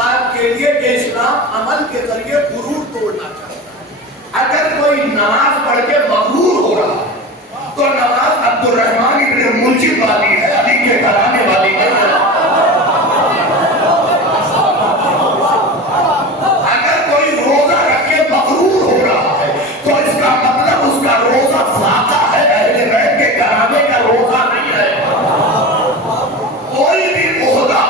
बात के लिए कि इस्लाम अमल के जरिए गुरूर तोड़ना चाहता है। अगर कोई नमाज पढ़ के मगरूर हो रहा है तो नमाज अब्दुर्रहमान इब्न मुल्जिम वाली है, अली के घराने वाली है। अगर कोई रोजा रख के मगरूर हो रहा है तो इसका मतलब उसका रोजा फाका है, अहले बैत के घराने का रोजा नहीं है। कोई भी ओहदा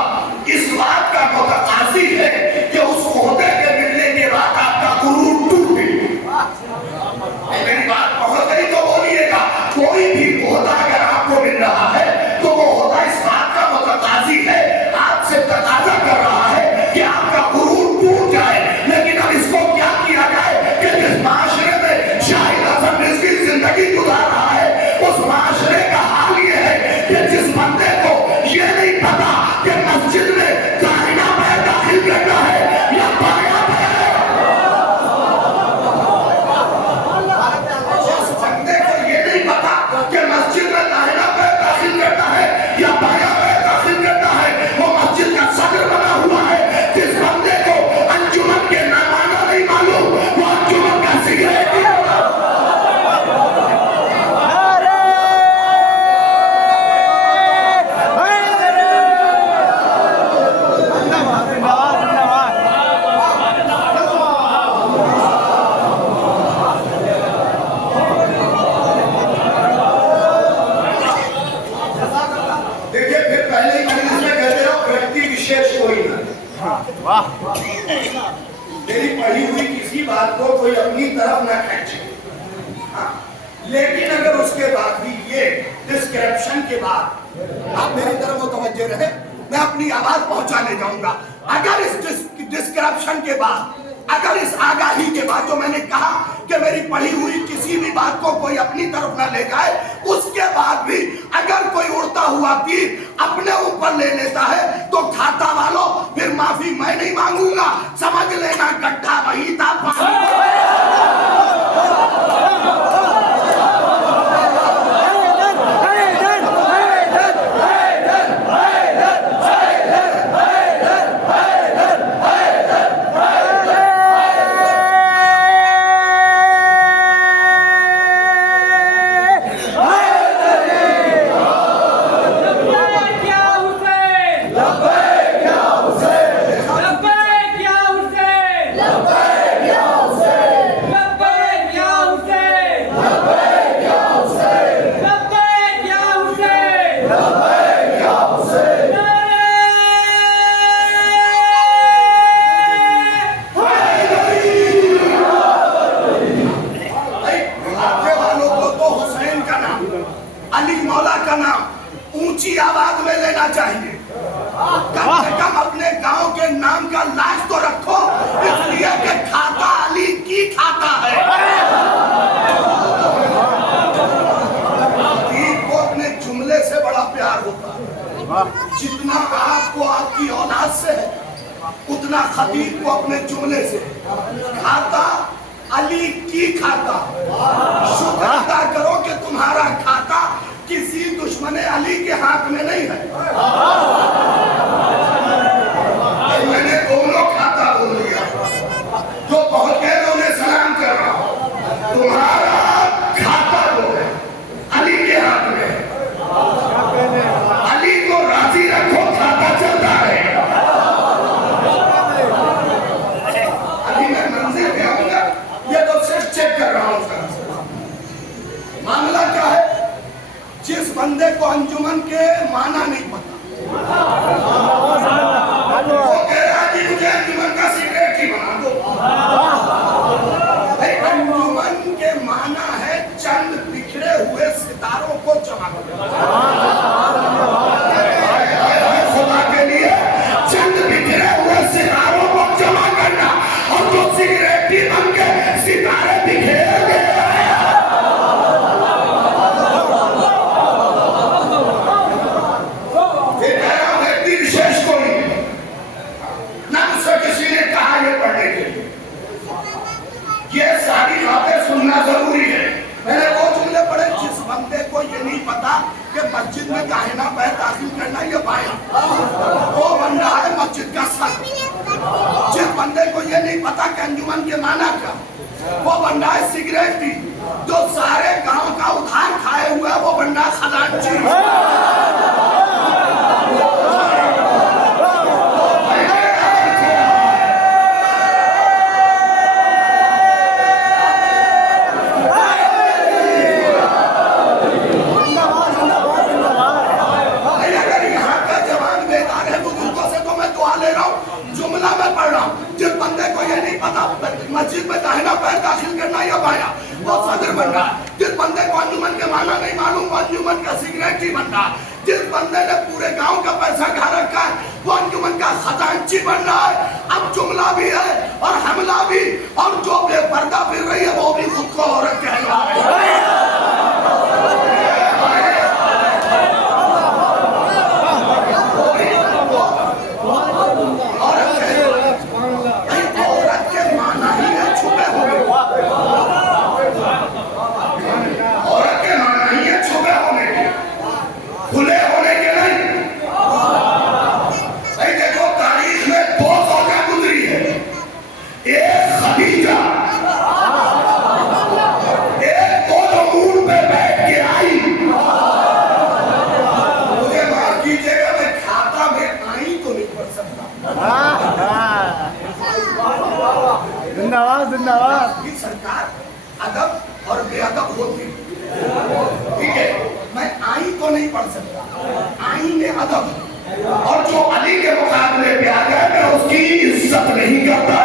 इस बात का मुतकासी है कि उस ओहदे के मिलने के बाद आपका गुरूर टूटे। मेरी बात पहुंच गई तो बोलिएगा। कोई भी ओहदा अगर आपको मिल रहा है तो वो ओहदा इस बात का मुतकासी है, आपसे तकाजा कर रहा है कि आपका गुरूर टूट जाए। लेकिन अब इसको क्या किया जाए कि जिस माशरे में शाहिद हसन रिजवी जिंदगी गुजार रहा है उस माशरे का हाल ये है कि जिस बंदे को ये नहीं पता कि मस्जिद में दाहिना पैर दाखिल करना है या बायां पैर, जिस बंदे को ये नहीं पता कि मस्जिद में दाहिना पैर दाखिल करना है या बायां पैर दाखिल करना है, वो मस्जिद का सदर बना हुआ है। जिस बंदे को अंजुमन के नामाना नहीं मालूम वो अंजुमन का सिगरेट मेरी पढ़ी हुई किसी बात को कोई अपनी तरफ ना खींचे। हाँ, लेकिन अगर उसके बाद भी ये डिस्क्रिप्शन के बाद आप मेरी तरफ मुतवज्जे रहे, मैं अपनी आवाज पहुंचाने जाऊंगा। अगर इस डिस्क्रिप्शन के बाद, अगर इस आगाही के बाद जो मैंने कहा कि मेरी पढ़ी हुई किसी भी बात को कोई अपनी तरफ ना ले जाए, उसके बाद भी अगर कोई उड़ता हुआ तीर अपने ऊपर ले लेता है तो खाता वालों फिर माफी मैं नहीं मांगूंगा, समझ लेना गड्ढा वही था। ऊंची आवाज में लेना चाहिए। कम से कम अपने गांव के नाम का लाज तो रखो, इसलिए कि खाता अली की खाता है। खतीब को अपने जुमले से बड़ा प्यार होता है। जितना आपको आपकी औलाद से है उतना खतीब को अपने जुमले से। खाता अली की खाता, शुक्र अदा करो कि तुम्हारा खाता किसी दुश्मन अली के हाथ में नहीं है। मैंने दोनों खाता बोल दिया, जो पहुंच गए तो उन्हें सलाम कर रहा हूं। तुम्हारा खाता जो है अली के हाथ में, अली को राजी रखो, खाता चलता है। अभी मैं मंजिल पे आऊंगा, ये तो सिर्फ चेक कर रहा हूं। मामला क्या है? जिस बंदे को अंजुमन के माना नहीं पता, वो कह रहा है कि मुझे अंजुमन का सिगरेट ही बना दो। अंजुमन के माना है चंद बिखरे हुए सितारों को जमा करना। खुदा के लिए चंद बिखरे हुए सितारों को जमा करना, और जो सिगरेट ही बन के सितारे बिखेर गए। सुनना जरूरी है। मैंने वो जुमले पढ़े, जिस बंदे को ये नहीं पता कि मस्जिद में दाहिना पैर दाखिल करना ये बायां, वो बन रहा है मस्जिद का सदर। बंदे को ये नहीं पता कि अंजुमन के माना क्या। वो बंदा है सिगरेट पी, जो सारे गांव का उधार खाए हुए वो बंदा खजांची। मस्जिद में दाहिना पैर दाखिल करना या बाया, वो सदर बन रहा है। जिस बंदे को अंजुमन के माना नहीं मालूम, वो अंजुमन का सिगरेटी बन रहा है। जिस बंदे ने पूरे गांव का पैसा खा रखा है, वो अंजुमन का खजांची बन रहा है। अब जुमला भी है और हमला भी, और जो बेपर्दा फिर रही है वो भी खुद को औरत कह रहा है। जिंदाबाद। सरकार अदब और बेअदब होती, ठीक है। मैं आईन तो नहीं पढ़ सकता, आईन में अदब, और जो अली के मुकाबले पे आ गया मैं उसकी इज्जत नहीं करता।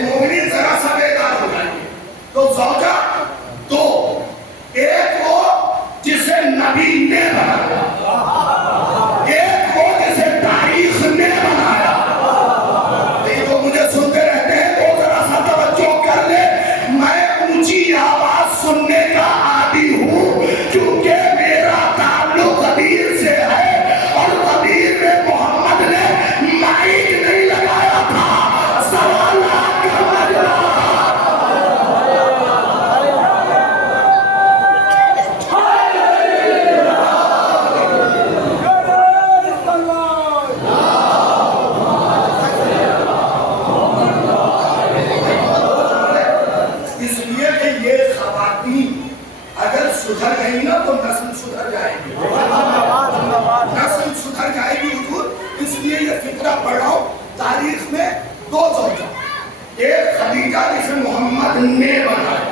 मोमिनीन जरा सा बेदार हो जाएंगे। तो ज़ौजा तो एक वो जिसे नबी ने बनाया, एक वो जिसे तारीख ने बनाया। मुझे सुनते रहते हैं तो जरा सा तवज्जो कर ले। मैं ऊंची आवाज सुनने का आदी हूँ, क्योंकि मेरा ताल्लुक कबीर से है, और कबीर में मोहम्मद ने माइक नहीं लगाया था। सवालात का मजरा। सुधर गई ना तो नस्ल सुधर जाएगी, नस्ल सुधर जाएगी हुजूर। इसलिए ये फिक्रा पढ़ रहा हूँ। तारीख में दो ज़ौजा, एक खदीजा जिसे मोहम्मद ने बनाया,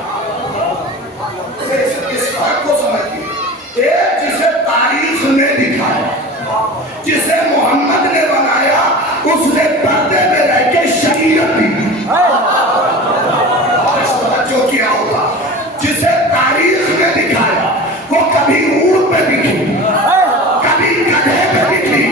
इस फर्क को समझिए। एक जिसे तारीख ने दिखाया, जिसे मोहम्मद ने बनाया, उसने पर्दे में रह के शरीयत दी, जो किया होगा। जिसे तारीख ने दिखाया वो कभी ऊंट पे दिखी, कभी गधे पे दिखी।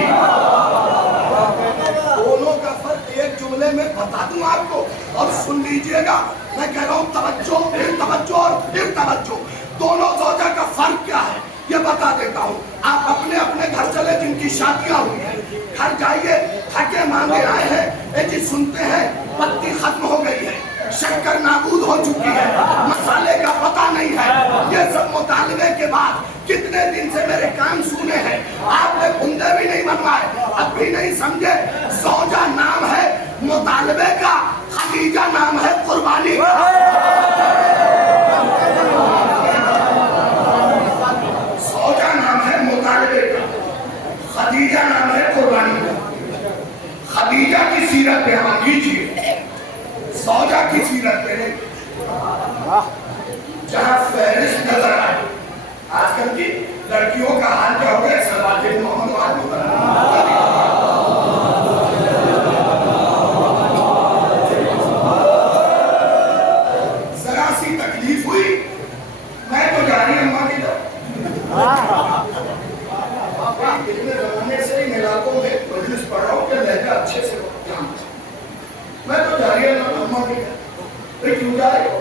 दोनों का फर्क एक जुमले में बता दूं आपको, और सुन लीजिएगा। मैं कह रहा हूं तवज्जो, फिर तवज्जो और फिर तवज्जो। दोनों ज़ौजा का फर्क क्या है ये बता देता हूँ। आप अपने अपने घर चले, जिनकी शादियां हुई हैं, घर जाइए। थके मांगे आए हैं, जी सुनते हैं पत्ती खत्म हो गई है, शक्कर नाबूद हो चुकी है, मसाले का पता नहीं है। ये सब मुतालबे के बाद कितने दिन से मेरे कान सुने हैं, आपने बुंदे भी नहीं बनवाए, अब भी नहीं समझे। ज़ौजा नाम है मुतालबे का, खदीजा नाम है कुर्बानी का। ज़ौजा नाम है मुतालबे का, खदीजा नाम है कुर्बानी का। खदीजा की सीरत बयान कीजिए, ज़ौजा की सीरत में जहाँ फहरिस्त नजर आए। आजकल की लड़कियों का हाल क्या हो गया, सलवार मोहम्मद जरा सी तकलीफ हुई, मैं तो जा रही अम्मा की तरफ। इतने जमाने से इन इलाकों में मजलिस पढ़ रहा हूँ कि लहजा अच्छे से मैं तो जा रही अम्मा की तरफ। क्यों जा रही हो?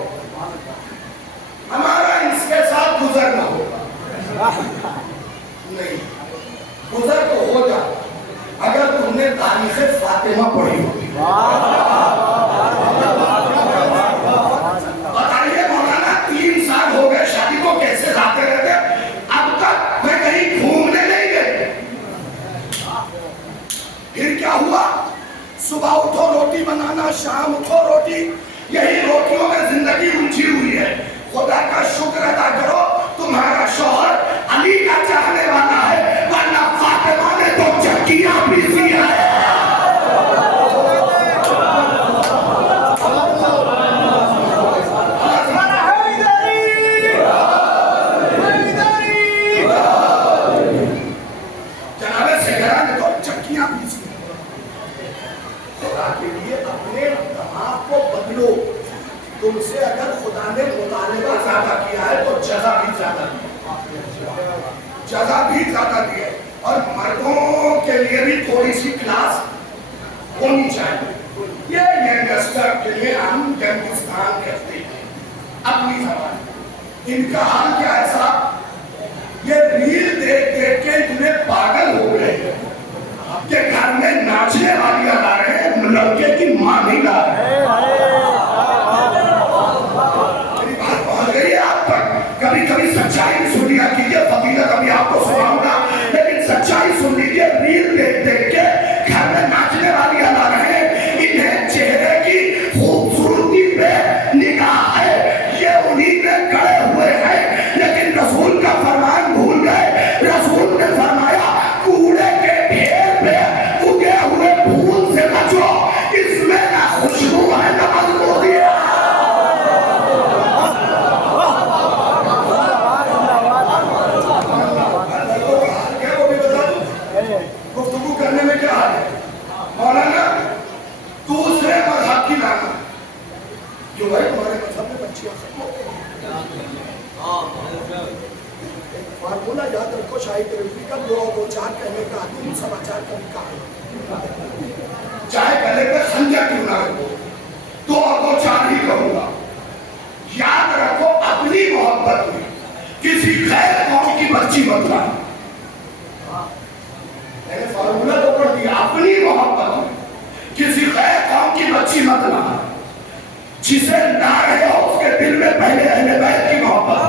हमारा इसके साथ गुजर ना होगा। नहीं, गुजर तो हो जा अगर तुमने तारीख फातिमा पढ़ी होगी। बताइए मौलाना, 3 साल हो गए शादी को, कैसे जाते रहते, अब तक मैं कहीं घूमने नहीं गए। बनाना, शाम को रोटी, यही रोटियों में जिंदगी उलझी हुई है। खुदा का शुक्र अदा करो तुम्हारा शौहर अली का चाहने वाला है, वरना फातिमा ने तो चक्कियां पीसी है। जनाबे सेहरा ने तो चक्कियां पीसी। खुदा के लिए अपने दिमाग को बदलो। तुमसे अगर खुदा ने मुतालिबा ज्यादा किया है तो जगह भी ज्यादा दी है। और मर्दों के लिए भी थोड़ी सी क्लास होनी चाहिए। ये यंगस्टर के लिए हम यंगिस्तान कहते हैं अपनी जबान। इनका हाल क्या है साहब, ये रील देख देख के इतने पागल हो गए कि घर में नाचने वालियां ला रहे हैं, लड़के की मां नहीं ला रहे। कभी कभी सच्चाई सुन लिया कीजिए, फकीरत अभी आपको सुनाऊंगा, लेकिन सच्चाई सुन लीजिए। रील देख देख के घर में नाचने वाली ला रहे हैं। इन्हें चेहरे की खूबसूरती पे निगाह है, ये उन्हीं में गड़े हुए हैं, लेकिन रसूल का फरमान भूल गए। रसूल ने फरमाया कूड़े के ढेर पे उगे हुए फूल से बचो, इसमें ना खुशबू है ना बदबू है। करने में क्या है मौलाना, दूसरे मजहब की लाना जो है तुम्हारे मजहब में बच्चियां खत्म हो गई। फार्मूला याद रखो, शाही तरक्की का 2-4 कहने का आदमी समाचार कभी कहा, चाहे गले पे खंजर क्यों ना रखो, 2-4 ही कहूंगा। याद रखो अपनी मोहब्बत में किसी गैर कौम की बच्ची मत लाना। मैंने फार्मूला तो पढ़ दिया, अपनी मोहब्बत में किसी गैर कौम की बच्ची मत लाना। जिसे ना रहे हो उसके दिल में पहले अहले बैत की मोहब्बत,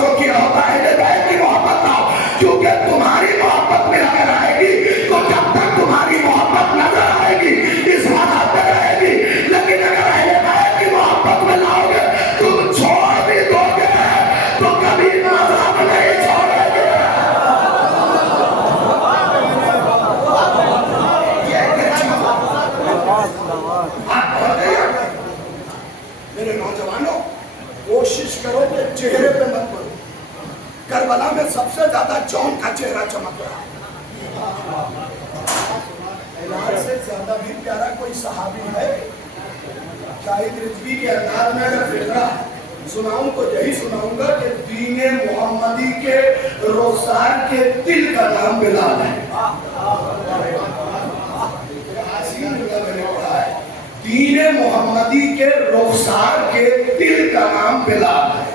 जो किया होता है अहले बैत की मोहब्बत लाओ, क्योंकि तुम्हारी मोहब्बत में अगर आएगी तो जब तक तुम्हारी मोहब्बत नजर आएगी इस हालत में रहेगी, लेकिन अगर अहले बैत की मोहब्बत में लाओगे तुम छोड़ भी दोगे तो कभी मजहब नहीं छोड़ोगे। मेरे नौजवानों, कोशिश करो कि चेहरे पे मत पड़ो। करबला में सबसे ज्यादा जौन का चेहरा चमक रहा, ऐलान से ज्यादा भी प्यारा कोई सहाबी है? शाहिद रिजवी के अंदाज में अगर फिक्रा सुनाऊं तो यही सुनाऊंगा कि दीने मोहम्मदी के रोज़ार के दिल का नाम बिलाल है। दीने मोहम्मदी के रुखसार के दिल का नाम बिलाल है।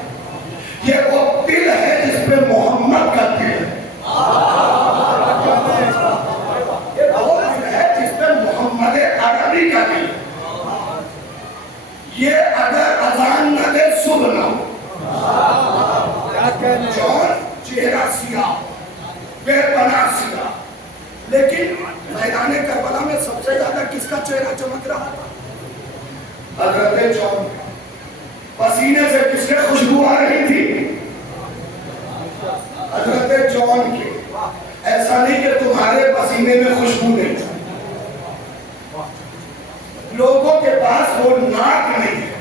ये वो दिल है जिसपे मोहम्मद का दिल है, ये वो दिल है जिसपे मोहम्मद अरबी का दिल है। ये अगर अजान न दे सुबह ना हो, जौन चेहरा सिया बेपनाह सिया, लेकिन मैदान करबला में सबसे ज्यादा किसका चेहरा चमक रहा था? हजरत जौन। पसीने से किसके खुशबू आ रही थी? हजरत जौन की। ऐसा नहीं कि तुम्हारे पसीने में खुशबू नहीं, लोगों के पास वो नाक नहीं है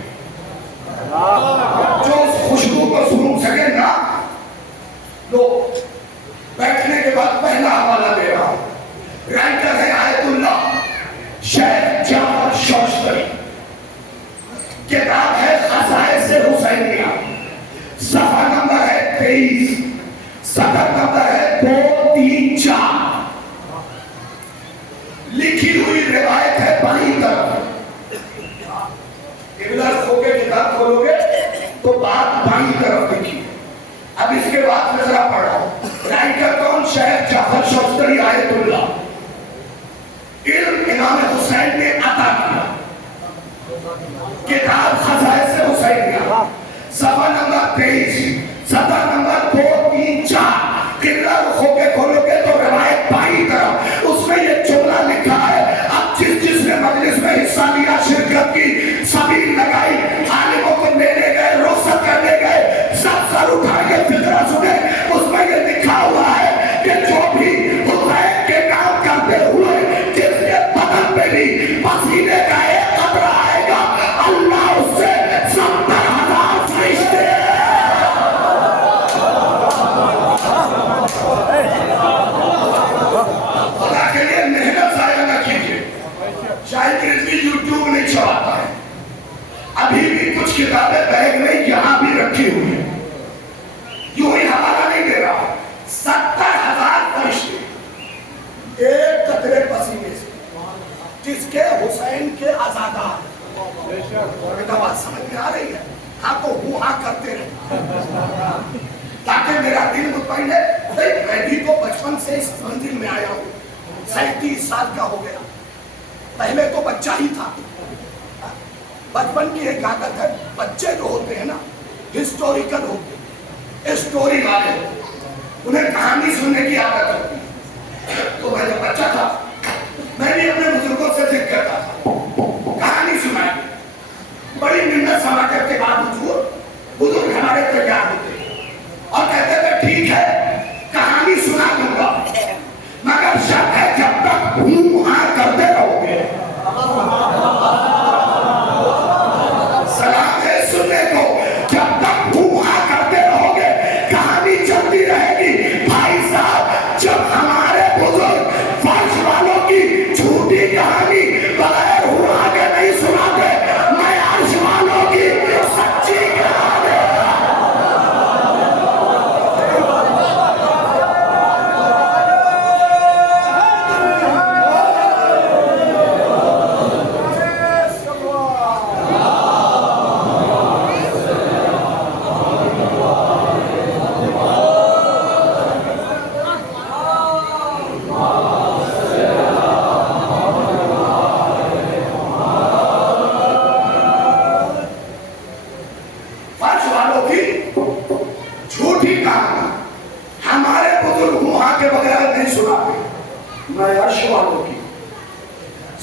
जो उस खुशबू को सूंघ सके ना। लो, बैठने के बाद पहला हवाला दे रहा हूं। राइटर है आयतुल्लाह शेख जाफर शौस्तरी, किताब है खसाइस हुसैनिया, सफा नंबर है 23, सदर नंबर है 234। लिखी हुई रिवायत है बाईं तरफ। किबला खोके किताब खोलोगे तो बात बाईं तरफ लिखी। अब इसके बाद में जरा पढ़ो। राइटर कौन? शेख जाफर शौस्तरी आयतुल्लाह। इल्म इमाम हुसैन ने अता किया। किताब खसाइस हुसैनिया, सफा नंबर 23, सदर नंबर 234। किबला खोके खोलोगे तो रिवायत बाईं तरफ, उसमें ये जुमला लिखा है से इस मंजिल में आया हूँ, 37 साल का हो गया। पहले तो बच्चा ही था। बचपन की एक आदत है, बच्चे जो होते हैं ना हिस्टोरिकल होते, स्टोरी वाले होते, उन्हें कहानी सुनने की आदत होती है। तो मैं जब बच्चा था मैं भी अपने बुजुर्गों से जिद करता था कहानी सुनाई। बड़ी मिन्नत समाकर के बाद बुजुर्ग हमारे तैयार होते और कहते थे ठीक है कहानी सुना दूंगा, मगर शर्त है जब तक हाँ करते रहोगे। सलाम है सुनने को, जब तक हाँ करते रहोगे कहानी चलती रहेगी। भाई साहब जब हमारे बुजुर्ग फर्श वालों की झूठी कहानी बगैर हुआ के नहीं सुनाते, मैं अर्श वालों की सच्ची कहानी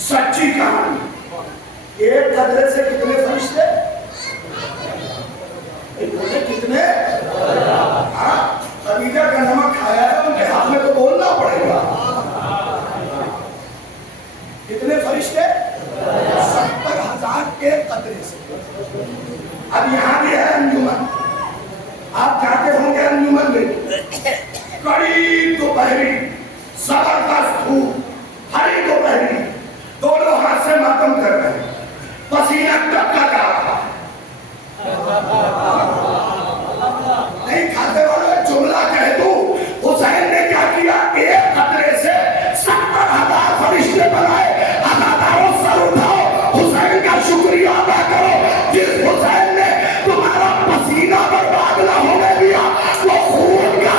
सच्ची कहानी। एक कदरे से कितने फरिश्ते, कितने? हाँ, खदीजा का नमक खाया है उनके हाथ में तो बोलना पड़ेगा। कितने फरिश्ते? 70,000 एक कदरे से। अब यहाँ भी है अंजुमन, आप जाते होंगे अंजुमन में, कड़ी दोपहरी जबरदस्त धूप, हरी दोपहरी, दोनों हाथ से मातम कर रहे, पसीना टपका जा रहा। नहीं खाते वालों जुमला कह दो, हुसैन ने क्या किया? एक कतरे से 70,000 फरिश्ते बनाए। अदादारों सर उठाओ, हुसैन का शुक्रिया अदा करो। जिस हुसैन ने तुम्हारा पसीना बर्बाद न होने दिया, वो खून का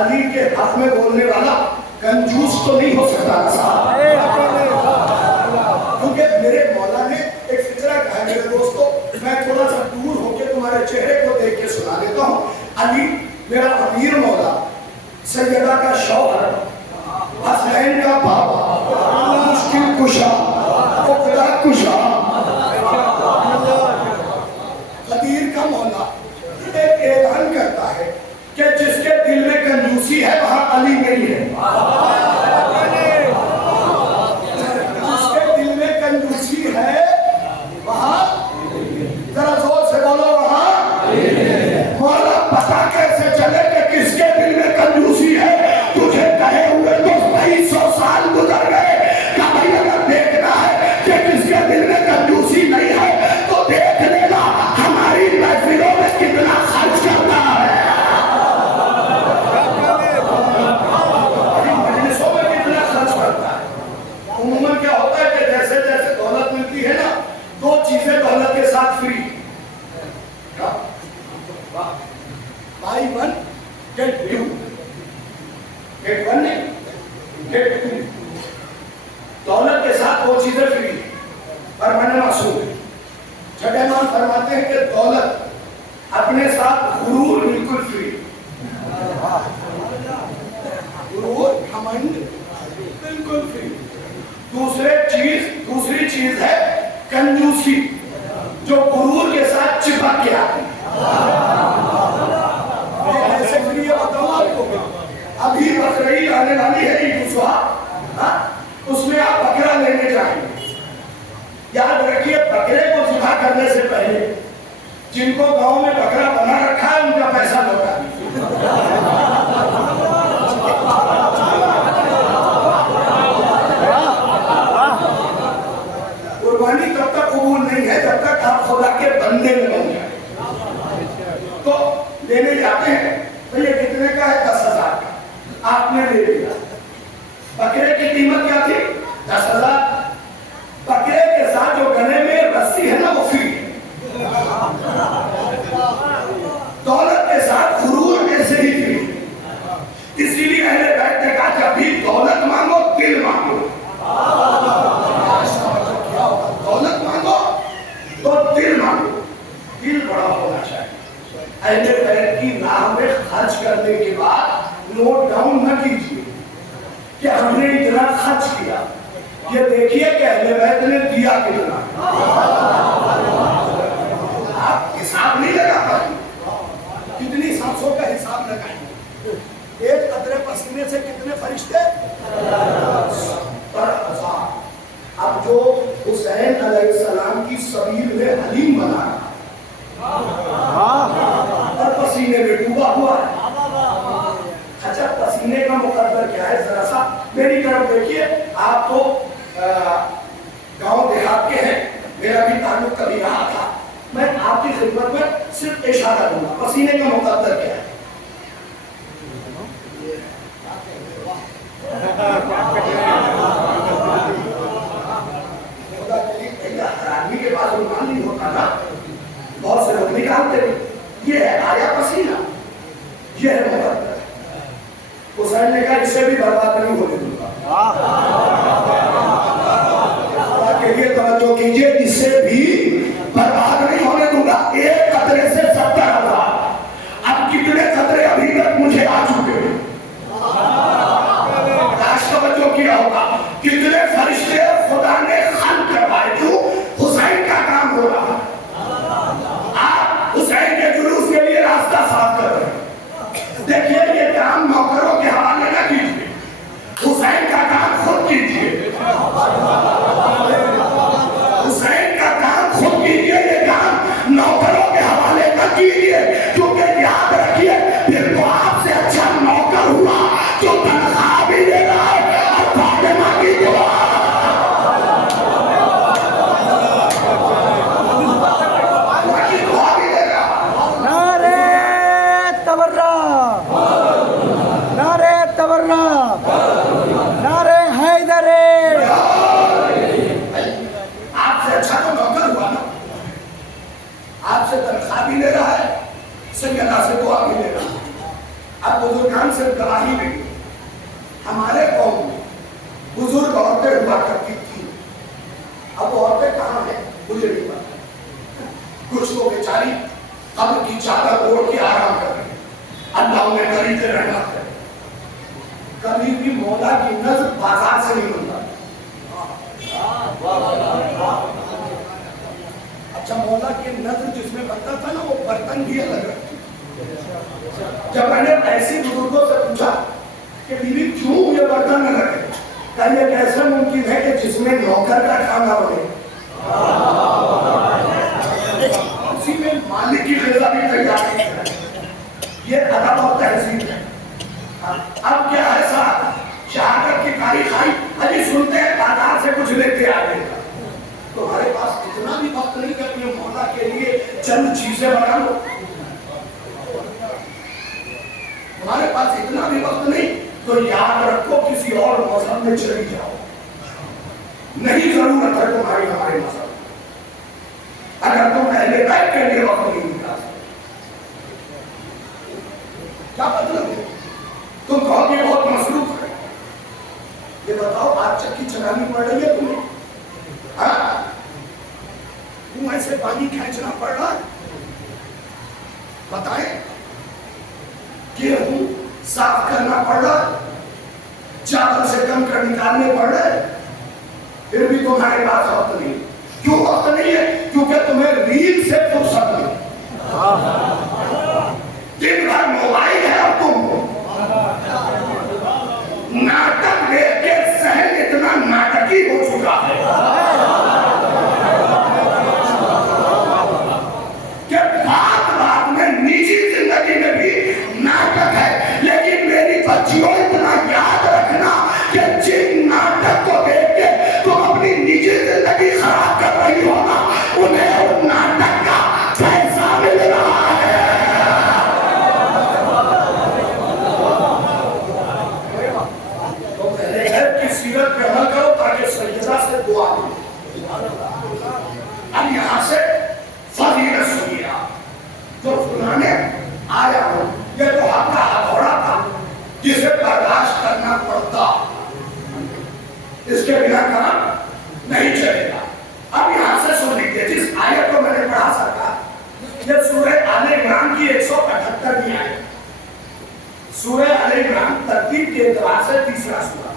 अली के हक में बोलने वाला कंजूस तो नहीं हो सकता साहब, क्योंकि मेरे मौला ने एक फिक्रा कहा है मेरे दोस्तों, मैं थोड़ा सा दूर होकर तुम्हारे चेहरे को देख के सुना देता हूँ। अली मेरा अमीर मौला, सैयदा का शौहर, हसनैन का बाबा, मुश्किल कुशा, उकदा कुशा, खदीर का मौला एक ऐलान करता है कि जिसके दिल में कंजूसी है वहां अली नहीं है। जिसके दिल में कंजूसी है वहां, जरा जोर से बोलो वहां। मौला पता कैसे चले कि किसके दिल में कंजूसी है? तुझे कहे हुए तो 2200 साल गुजर गए। क्या भाई अगर देखना है कि किसके दिल में कंजूसी नहीं है तो देख लेना हमारी महफिलों में कितना खर्च करता है। उम्मन क्या होता है कि जैसे जैसे दौलत मिलती है ना, दो चीजें दौलत के साथ free, buy one get two, get one नहीं गेट टू, दौलत के साथ वो चीजें फ्री। पर मैंने मासूम है, छठे मान फरमाते हैं कि दौलत अपने साथ गुरूर बिल्कुल फ्री, गुरूर घमंड बिल्कुल फ्री। दूसरी चीज है कंजूसी, जो गुरूर के साथ चिपक के आती है। ऐसे फ्री है बताऊं आपको, अभी बकरीद आने वाली है, ईद उस उसमें आप बकरा लेने जाएंगे याद रखिए, बकरे को ज़िबा करने से पहले जिनको गांव में बकरा बना रखा है उनका पैसा लौटा दीजिए। कुर्बानी तब तक कबूल नहीं है जब तक आप खुदा के बंदे में बन जाए। तो लेने जाते हैं, भैया कितने का है? 10,000 का। आपने ले लिया। बकरे की कीमत क्या थी? 10,000। बकरे के साथ जो गले में रस्सी है ना वो फ्री। दौलत के साथ गुरूर ऐसे ही फ्री। इसीलिए अहले बैत ने कहा जब भी दौलत मांगो दिल मांगो। दौलत मांगो तो दिल मांगो, दिल बड़ा होना चाहिए। अहले बैत की राह में खर्च करने के बाद नोट डाउन न कीजिए कि हमने इतना खर्च किया, ये देखिए कि अहले बैत ने दिया कितना। आप हिसाब नहीं लगा पाएंगे, कितनी सांसों का हिसाब लगाएंगे। एक कतरे पसीने से कितने फरिश्ते? 70,000। अब जो हुसैन अलैहिस्सलाम की सबील में हलीम बना और पसीने में डूबा हुआ है। अच्छा, पसीने का मुकद्दर क्या है? जरा सा मेरी तरफ देखिए। आप तो गांव देहात के हैं, मेरा भी ताल्लुक कभी रहा था। मैं आपकी खिदमत में सिर्फ इशारा दूंगा, पसीने का मुकद्दर क्या है? आदमी के पास रुमाल नहीं होता ना, बहुत से लोग निकालते नहीं। ये है आया पसीना, ये है मुकद्दर। हुसैन ने कहा इसे भी बर्बाद नहीं होने दूंगा। ये तवज्जो कीजिए, इसे भी बर्बाद नहीं होने दूंगा। एक कतरे से 70,000। अब कितने कतरे अभी तक मुझे आ चुके हैं? तवज्जो किया होगा कितने फरिश्ते खुदा ने खल्क करवाए। क्यों? हुसैन का काम हो रहा है। आप हुसैन के जुलूस के लिए रास्ता साफ कर रहे हैं। देखिए, ये काम नौकरों के हवाले न कीजिए, हुसैन का काम खुद कीजिए। हुसैन का काम खुद कीजिए, ये काम नौकरों के हवाले न कीजिए। क्योंकि याद रखिए, फिर तो आपसे अच्छा नौकर हुआ जो तनख्वाह भी दे रहा है और फातिमा की दुआ। नारे तबर्रा, नारे तबर्रा, नारे हैदरे। आपसे अच्छा तो नौकर हुआ ना, आपसे तनख्वाह भी ले रहा है, सैयदा से दुआ भी ले रहा है। अब बुजुर्गान से गवाही नहीं। हमारे कौम में बुजुर्ग औरतें हुआ करती थी, अब औरतें कहाँ हैं मुझे नहीं पता। कुछ तो बेचारी कब्र की चादर ओढ़ के आराम कर रही है। अल्लाह उन्हें खरीदे रहना है। कभी भी मौला की नजर बाजार से नहीं मिलता। अच्छा, मौला की नजर जिसमें बनता था ना, वो बर्तन भी अलग रखती। जब मैंने ऐसी बुजुर्गों से पूछा कि बीवी क्यों ये बर्तन न रखे, कहा यह कैसे मुमकिन है कि जिसमें नौकर का खाना बने उसी में मालिक की ग़िज़ा भी तैयार है। ये अदब और तहजीब है। अब क्या है साहब, शहादत की तारीख आई, अभी सुनते हैं बाजार से कुछ लेके आ गए। तुम्हारे पास इतना भी वक्त नहीं कि अपने मौला के लिए चंद चीजें बना लो। तुम्हारे पास इतना भी वक्त नहीं तो याद रखो किसी और मौसम में चली जाओ। नहीं जरूरत है तुम्हारी हमारे मौसम, अगर तुम पहले बैठ के लिए वक्त नहीं निकाल सकते। क्या मतलब है? तुम कहोगे बहुत मसरूफ है। ये बताओ, आज चक्की चलानी पड़ रही है तुम्हें? हाँ, तुम ऐसे पानी खींचना पड़ रहा है? बताएं, गेहूं साफ करना पड़ रहा है, चावल से कम कर निकालने पड़ रहे, फिर भी तुम्हारे पास वक्त नहीं। क्यों वक्त नहीं है? क्योंकि तुम्हें रील से फुर्सत नहीं। दिन भर मोबाइल है और तुम नाटक देख के सहन इतना नाटकी हो चुका है। दुआ दो। अब यहाँ से फजीलत सुनिए आप। जो सुनाने आया हूं, ये तो आपका हथौड़ा था जिसे बर्दाश्त करना पड़ता, इसके बिना काम नहीं चलेगा। अब यहाँ से सुन लीजिए, जिस आयत को मैंने पढ़ा सका, ये सूरह आले इमरान की 178वीं आयत। सूरह आले इमरान तरतीब के एतबार से तीसरा सूरा।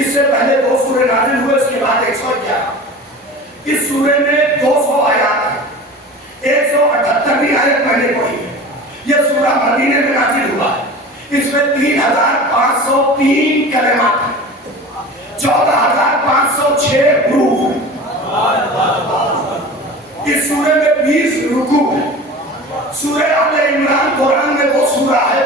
इससे पहले 2 सूरह नाज़िल हुए, इसके बाद 111। इस सूरह में 200 आयत है। 178वीं आयत मैंने पढ़ी है। यह सूरा मदीने में नाज़िल हुआ है। इसमें 3503 कलिमात हैं, 14506 हरूफ हैं। इस सूरे में 20 रुकू है। सूरह आले इमरान कुरान में वो सूरा है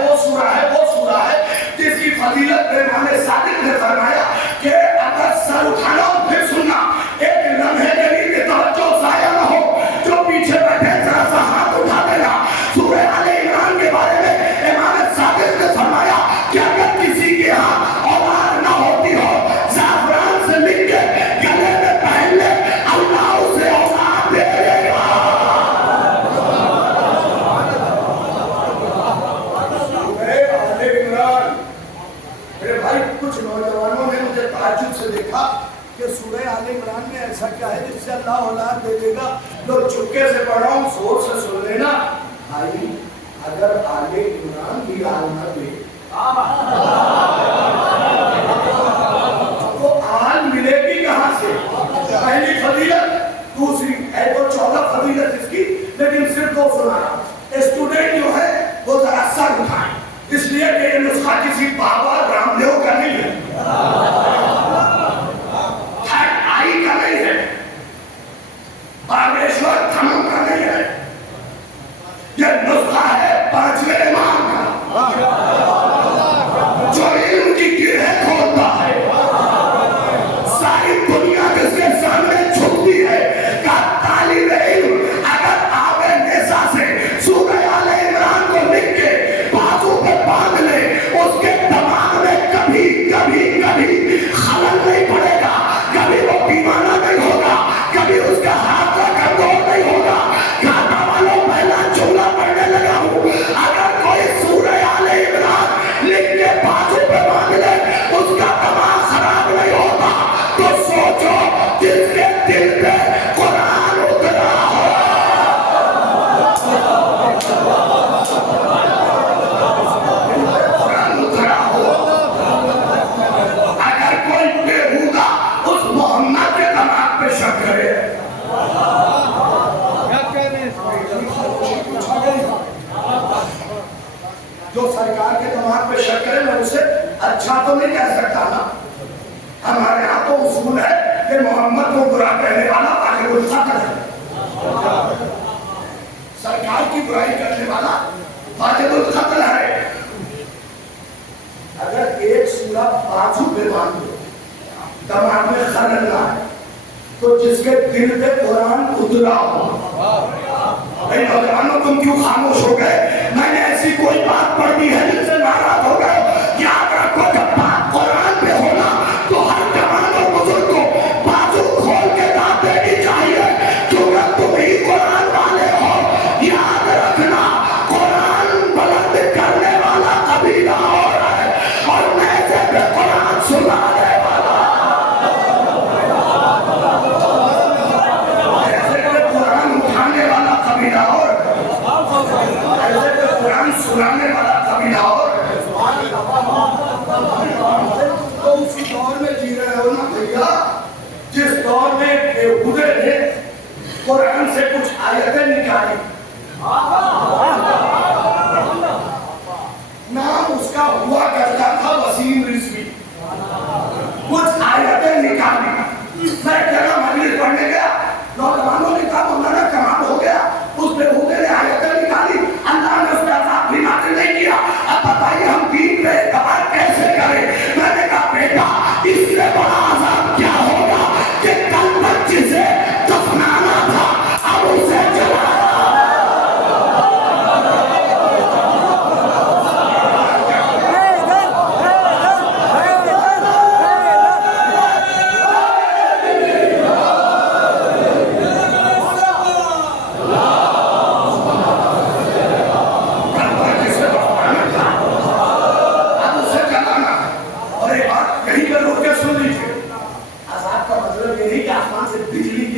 जिसकी फजीलत इमाम सादिक ने फरमाया कि अगर सर उठाना और फिर सुनना, एक लम्हे के लिए तवज्जो ज़ाया न हो, जो पीछे बैठे जरा सा हाथ उठा देना। सूरह आले इमरान के बारे में इमाम सादिक ने फरमाया कि अगर किसी के यहाँ औलाद न होती हो, ज़ाफ़रान से लिख के गले में पहन ले, अल्लाह उसे औलाद दे देगा। मेरे भाई, कुछ नौजवानों ने मुझे ताज्जुब से देखा कि सूरह आले इमरान में ऐसा क्या है जिससे अल्लाह औलाद दे देगा। लोग चुपके से पढ़ रहा हूँ, जोर से सुन लेना भाई। अगर आले इमरान भी आल न दे तो आल मिलेगी कहाँ से? पहली फजीलत, दूसरी है तो 14 फजीलत इसकी, लेकिन सिर्फ 2 सुना रहा। स्टूडेंट जो है वो जरा सर उठाए, इसलिए कि ये नुस्खा किसी बाबा रामदेव का नहीं है, आई का नहीं है, बागेश्वर धर्म का नहीं है। ये नुस्खा है 5वें इमाम का, जो इल्म की गिरहें खोलता है, सारी दुनिया जिसके सामने झुकती है। का तालिब इल्म अगर आवे नेज़ा से सूरह आले इमरान को लिख के बाजू पे बांध ले, उसके दिमाग में कभी कभी कभी खलल नहीं पड़ेगा, कभी वो दीवाना नहीं होगा, कभी उसका हाथ का कमजोर नहीं होगा। खाता वालों, पहला जुमला पढ़ने लगा हूँ। अगर कोई सूरह आले इमरान लिख के बाजू पे बांध ले, उसका दिमाग खराब नहीं होता। तो सोचो जिसके दिल पे कुरान उतरा हो, अगर कोई बेहुदा उस मोहम्मद के दिमाग पे शक करे, जो सरकार के दिमाग पे शक करे, मैं उसे अच्छा तो नहीं कह सकता ना। हमारे यहाँ तो उसूल है कि मोहम्मद को बुरा कहने वाला वाजिबुल कत्ल है, सरकार की बुराई करने वाला वाजिबुल कत्ल है। अगर एक सूरा बाजू पे बांध दो, दिमाग में खलल ना है, तो जिसके दिल पे कुरान उतरा हो। भाई नौजवानों, तुम क्यों खामोश हो गए? मैंने ऐसी कोई बात पढ़ दी है जिससे नाराज हो गए? याद रखो, जब बात कुरान पे होना तो हर जवान और बुजुर्ग को बाजू खोल के दाद देनी चाहिए, क्योंकि तुम ही कुरान वाले हो। याद रखना, कुरान बुलंद करने वाला कभी ना और है, और मैसे पे कुरान सुनाने वाला, ऐसे पे कुरान उठाने वाला कभी ना और, ऐसे पे कुरान सुनाने वाला कभी ना और। तो उसी दौर में जी रहे हो ना भैया, जिस दौर में बेहुदे ने कुरान से कुछ आयतें निकाली, नाम उसका हुआ करता था वसीम रिजवी, कुछ आयतें निकाली। मैं जगह मजलिस पढ़ने गया, नौजवानों ने कहा मौलाना कमाल हो गया, उस बेहुदे ने आयतें निकाली, अल्लाह ने उसका अज़ाब भी नाज़िल नहीं किया। अब बताइए हम दीन पे कमाल कैसे करें? मैंने कहा बेटा, इससे बड़ा अज़ाब क्या होगा कि कल तक जिसे दफनाना था अब उसे जलाया।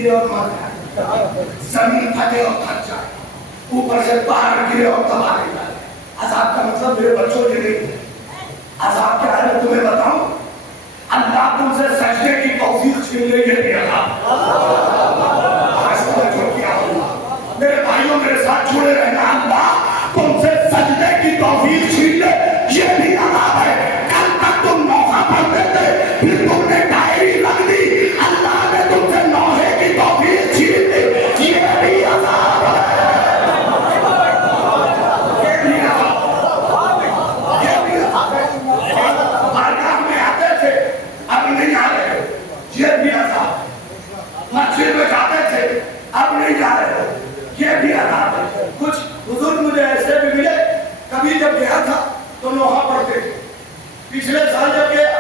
गिरे और मर जाए, जमीन फटे और थक जाए, ऊपर से पहाड़ गिरे और तबाह नहीं जाए। अज़ाब का मतलब मेरे बच्चों ये नहीं है। अज़ाब क्या है मैं तुम्हें बताऊं? अल्लाह तुमसे सजदे की तौफीक छीन ले, ये भी अज़ाब। आज समझो क्या हुआ। मेरे भाइयों मेरे साथ जुड़े रहना, अल्लाह तुमसे सजदे की तौफीक छीन ले, ये भी अज़ाब है। कल तक तुम नौहा पढ़ते थे, फिर तुमने डायरी रख दी, अल्लाह ने तुमसे नौहे की तौफीक छीन ली, ये भी अज़ाब है। मस्जिद में जाते थे, अब नहीं जा रहे, ये भी अज़ाब है। कुछ बुजुर्ग मुझे ऐसे भी मिले, कभी जब गया था तो नौहा पढ़ते थे, पिछले साल जब गया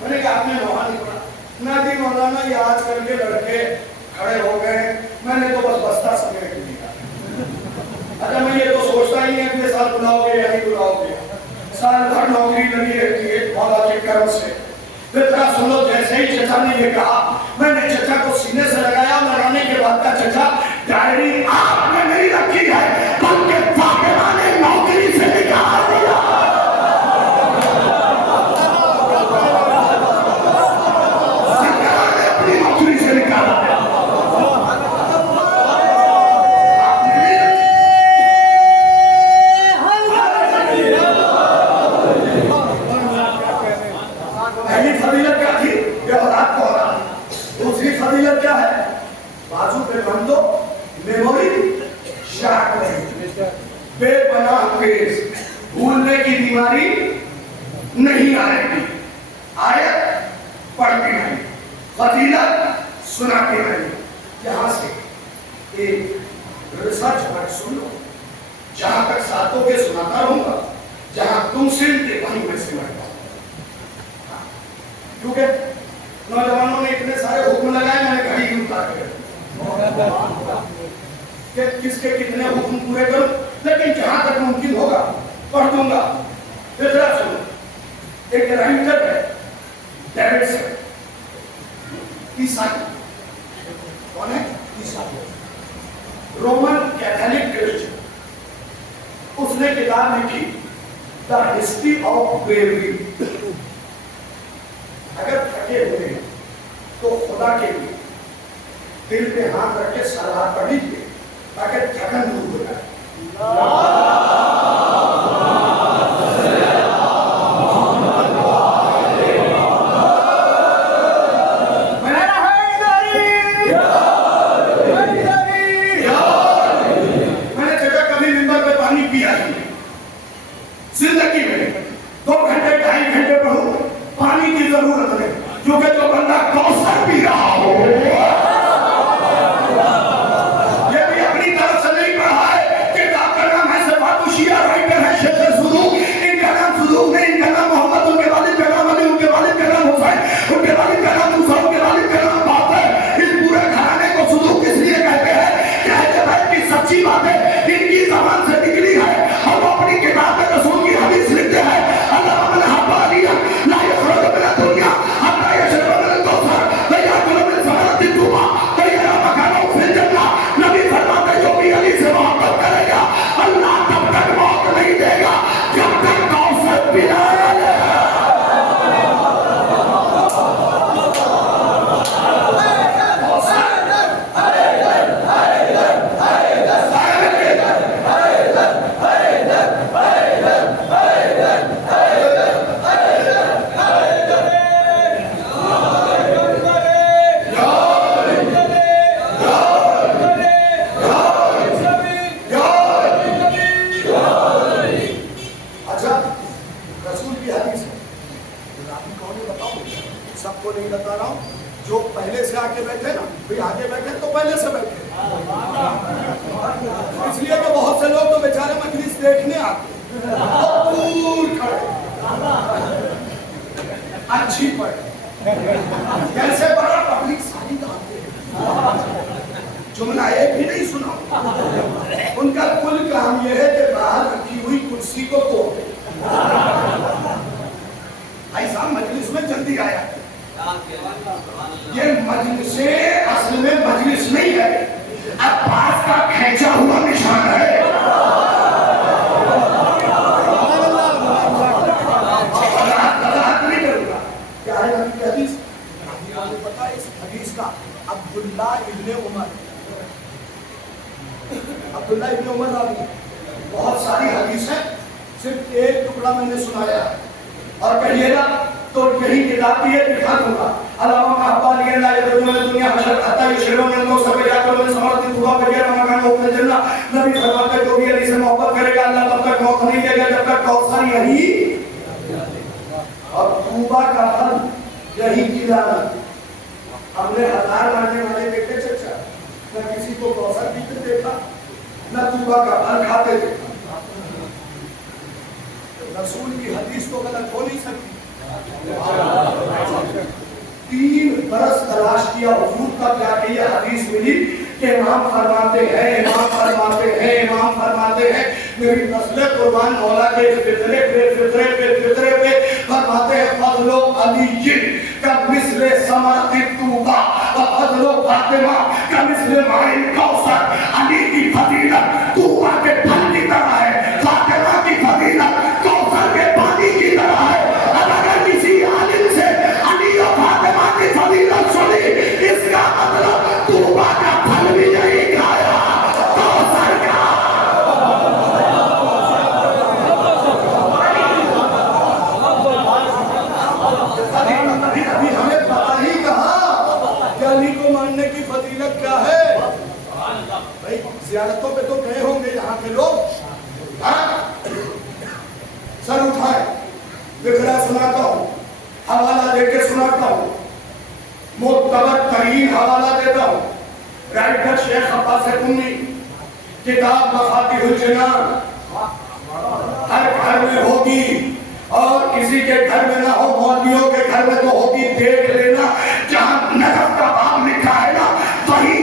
मैंने कहा आपने नौहा नहीं पढ़ा ना जी मौलाना, ये आजकल के लड़के खड़े हो गए, मैंने तो बस बस्ता समय दिया। अच्छा मैं ये तो सोचता ही नहीं अगले साल बुलाओगे या नहीं बुलाओगे, साल भर नौकरी लगी रहती है मौला के कर्म से। बेटा सुन लो, जैसे ही चचा ने ये कहा मैंने चचा को सीने से लगाया, लगाने के बाद का चचा डायरी आपने नहीं रखी है बल्कि फातिमा ने नौकरी से निकाल दिया। सरकार ने अपनी नौकरी से निकाला। फजीलत क्या थी? औलाद को औलाद। दूसरी फजीलत क्या है? बाजू पे बंदो मेमोरी शार्प नहीं, बेपनाह पेश, भूलने की बीमारी नहीं आएगी, आयत पढ़ती नहीं, फजीलत सुनाती नहीं। यहां से एक रिसर्च वर्क सुन लो, जहां तक सातों के सुनाता रहूंगा, जहां तुम सिलते वहीं मैं सिमटता। क्योंकि नौजवानों ने इतने सारे हुक्म लगाए, मैंने घड़ी ही उतार के किसके कितने हुक्म पूरे करूं, लेकिन जहां तक मुमकिन होगा पढ़ दूंगा। जरा सुनो, एक राइटर है डेविडसन, ईसाई। कौन है? ईसाई, रोमन कैथोलिक क्रिश्चियन। उसने किताब लिखी द हिस्ट्री ऑफ ब्रेवरी। अगर थके हुए हैं तो खुदा के लिए दिल पे हाथ रख के सलाह पढ़ लीजिए ताकि थकन दूर हो जाए। मैंने जगह कभी मिंबर पे पानी पिया ही नहीं जिंदगी में। 2 घंटे 2.5 घंटे पढ़ूं, पानी की जरूरत नहीं, क्योंकि जो बंदा कौसर पी रहा हो ये भी अपनी तरफ से नहीं पढ़ा है। किताब का नाम है सफातुशिया, राइटर है शेख सुदूक। इनका नाम सुदूक नहीं, इनका नाम मोहम्मद, उनके वालिद का नाम अली, उनके वालिद का नाम हुसैन, उनके वालिद का नाम मूसा, उनके वालिद का नाम बाप है। इस पूरे घराने को सुदूक इसलिए कहते हैं, कहते हैं कि सच्ची बातें इनकी जबान से निकली है और वो अपनी किताब में रसूल की हदीस लिखते हैं। अल्लाह ने हब्बा लिया ला यखरुज मिन दुनिया हत्ता यशरब मिन कौसर व याकुल मिन समरति तुमा व यरा मकानो फिल जन्नह। नबी फरमाते जो भी अली से मोहब्बत करेगा अल्लाह तब तक मौत नहीं देगा जब तक कौसर पिला ले। सबको नहीं बता रहा हूँ, जो पहले से आके बैठे ना, भाई आगे बैठे तो पहले से बैठे, इसलिए तो बहुत से लोग तो बेचारे मजलिस देखने आते दूर खड़े, अच्छी पढ़े, कैसे बड़ा पब्लिक सारी आते हैं, जुमला एक भी नहीं सुना। उनका कुल काम यह है कि बाहर रखी हुई कुर्सी को तोड़े। भाई साहब मजलिस में जल्दी आया, ये मजलिस असल में मजलिस नहीं है, अब्बास का खींचा हुआ निशान है। क्या है नबी की हदीस? आपको पता है इस हदीस का? अब्दुल्ला इब्ने उमर रावी। बहुत सारी हदीस है, सिर्फ एक टुकड़ा मैंने सुनाया और कहिएगा तो यही किताब भी है, दिखा दूंगा। अलावा महबाल ये ना ये दुनिया हशर आता है शेरों में लोग सब जाकर उन्हें समर्पित दुआ वगैरह मकान ओपन जन्ना। नबी फरमाते जो भी अली से मोहब्बत करेगा अल्लाह तब तक मौत नहीं देगा जब तक कौसर यही और तूबा का फल यही खिलाना। हमने 1000 मारने वाले देखे चचा, न किसी को कौसर पीते देखा, न तूबा का फल खाते देखा। रसूल की हदीस तो गलत हो नहीं सकती। 3 बरस तलाश किया हुजूर तक जाके ये हदीस मिली कि इमाम फरमाते हैं, इमाम फरमाते हैं, इमाम फरमाते हैं। मेरी नस्ल कुर्बान मौला के फितरे पे फरमाते हैं फजलो अली का मिस्ले समरती तूबा व फजलो फातिमा का मिस्ले माइन कौसर। अली की फजीलत तूबा के फल की तरह है, फातिमा की फजीलत कौसर के पानी की तरह है। अगर किसी आलिम से अली और फातिमा की फजीलत सुनी, इसका मतलब तूबा का फल भी नहीं खाया, कौसर का। अभी हमें पता ही कहा कि अली को मानने की फजीलत क्या है। भाई ज़ियारतों पे तो गए होंगे यहाँ के लोग, सर उठाए बिखरा सुनाता हूँ, हवाला देके सुनाता हूँ, मुतबर तरीन हवाला देता हूँ। राइटर शेख अब्बास कुन्नी, किताब मफातिहुल जिनान, हर घर में होगी और किसी के घर में ना हो, मौलवियों के घर में तो होगी। देख लेना जहाँ नजफ का बाब लिखा है ना, वही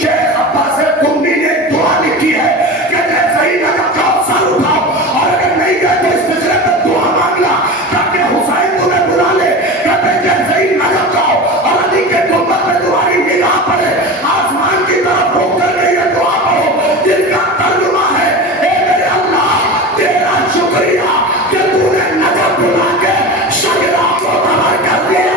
शेख अब्बास कुन्नी ने दुआ लिखी है कि जैसे ही नजफ का अवसर उठाओ और अगर नहीं गए तो इस पिछले पर दुआ मांगना ताकि हुसैन तुम्हें बुला ले। कहते जैसे ही नजफ जाओ और अली के गुंबद पे तुम्हारी निगाह पड़े, आसमान की तरफ रुक कर ये दुआ पढ़ो जिसका तर्जुमा है, ए मेरे अल्लाह तेरा शुक्रिया कि तूने नजफ बुला के शगरा को तबाह कर दिया।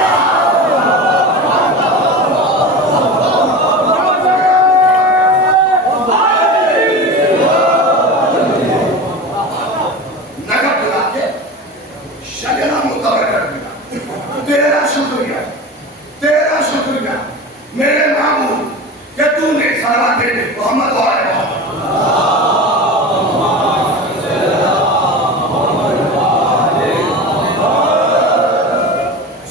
तेरा शुक्रिया मेरे मामूद कि तूने सारा दिन मोहम्मद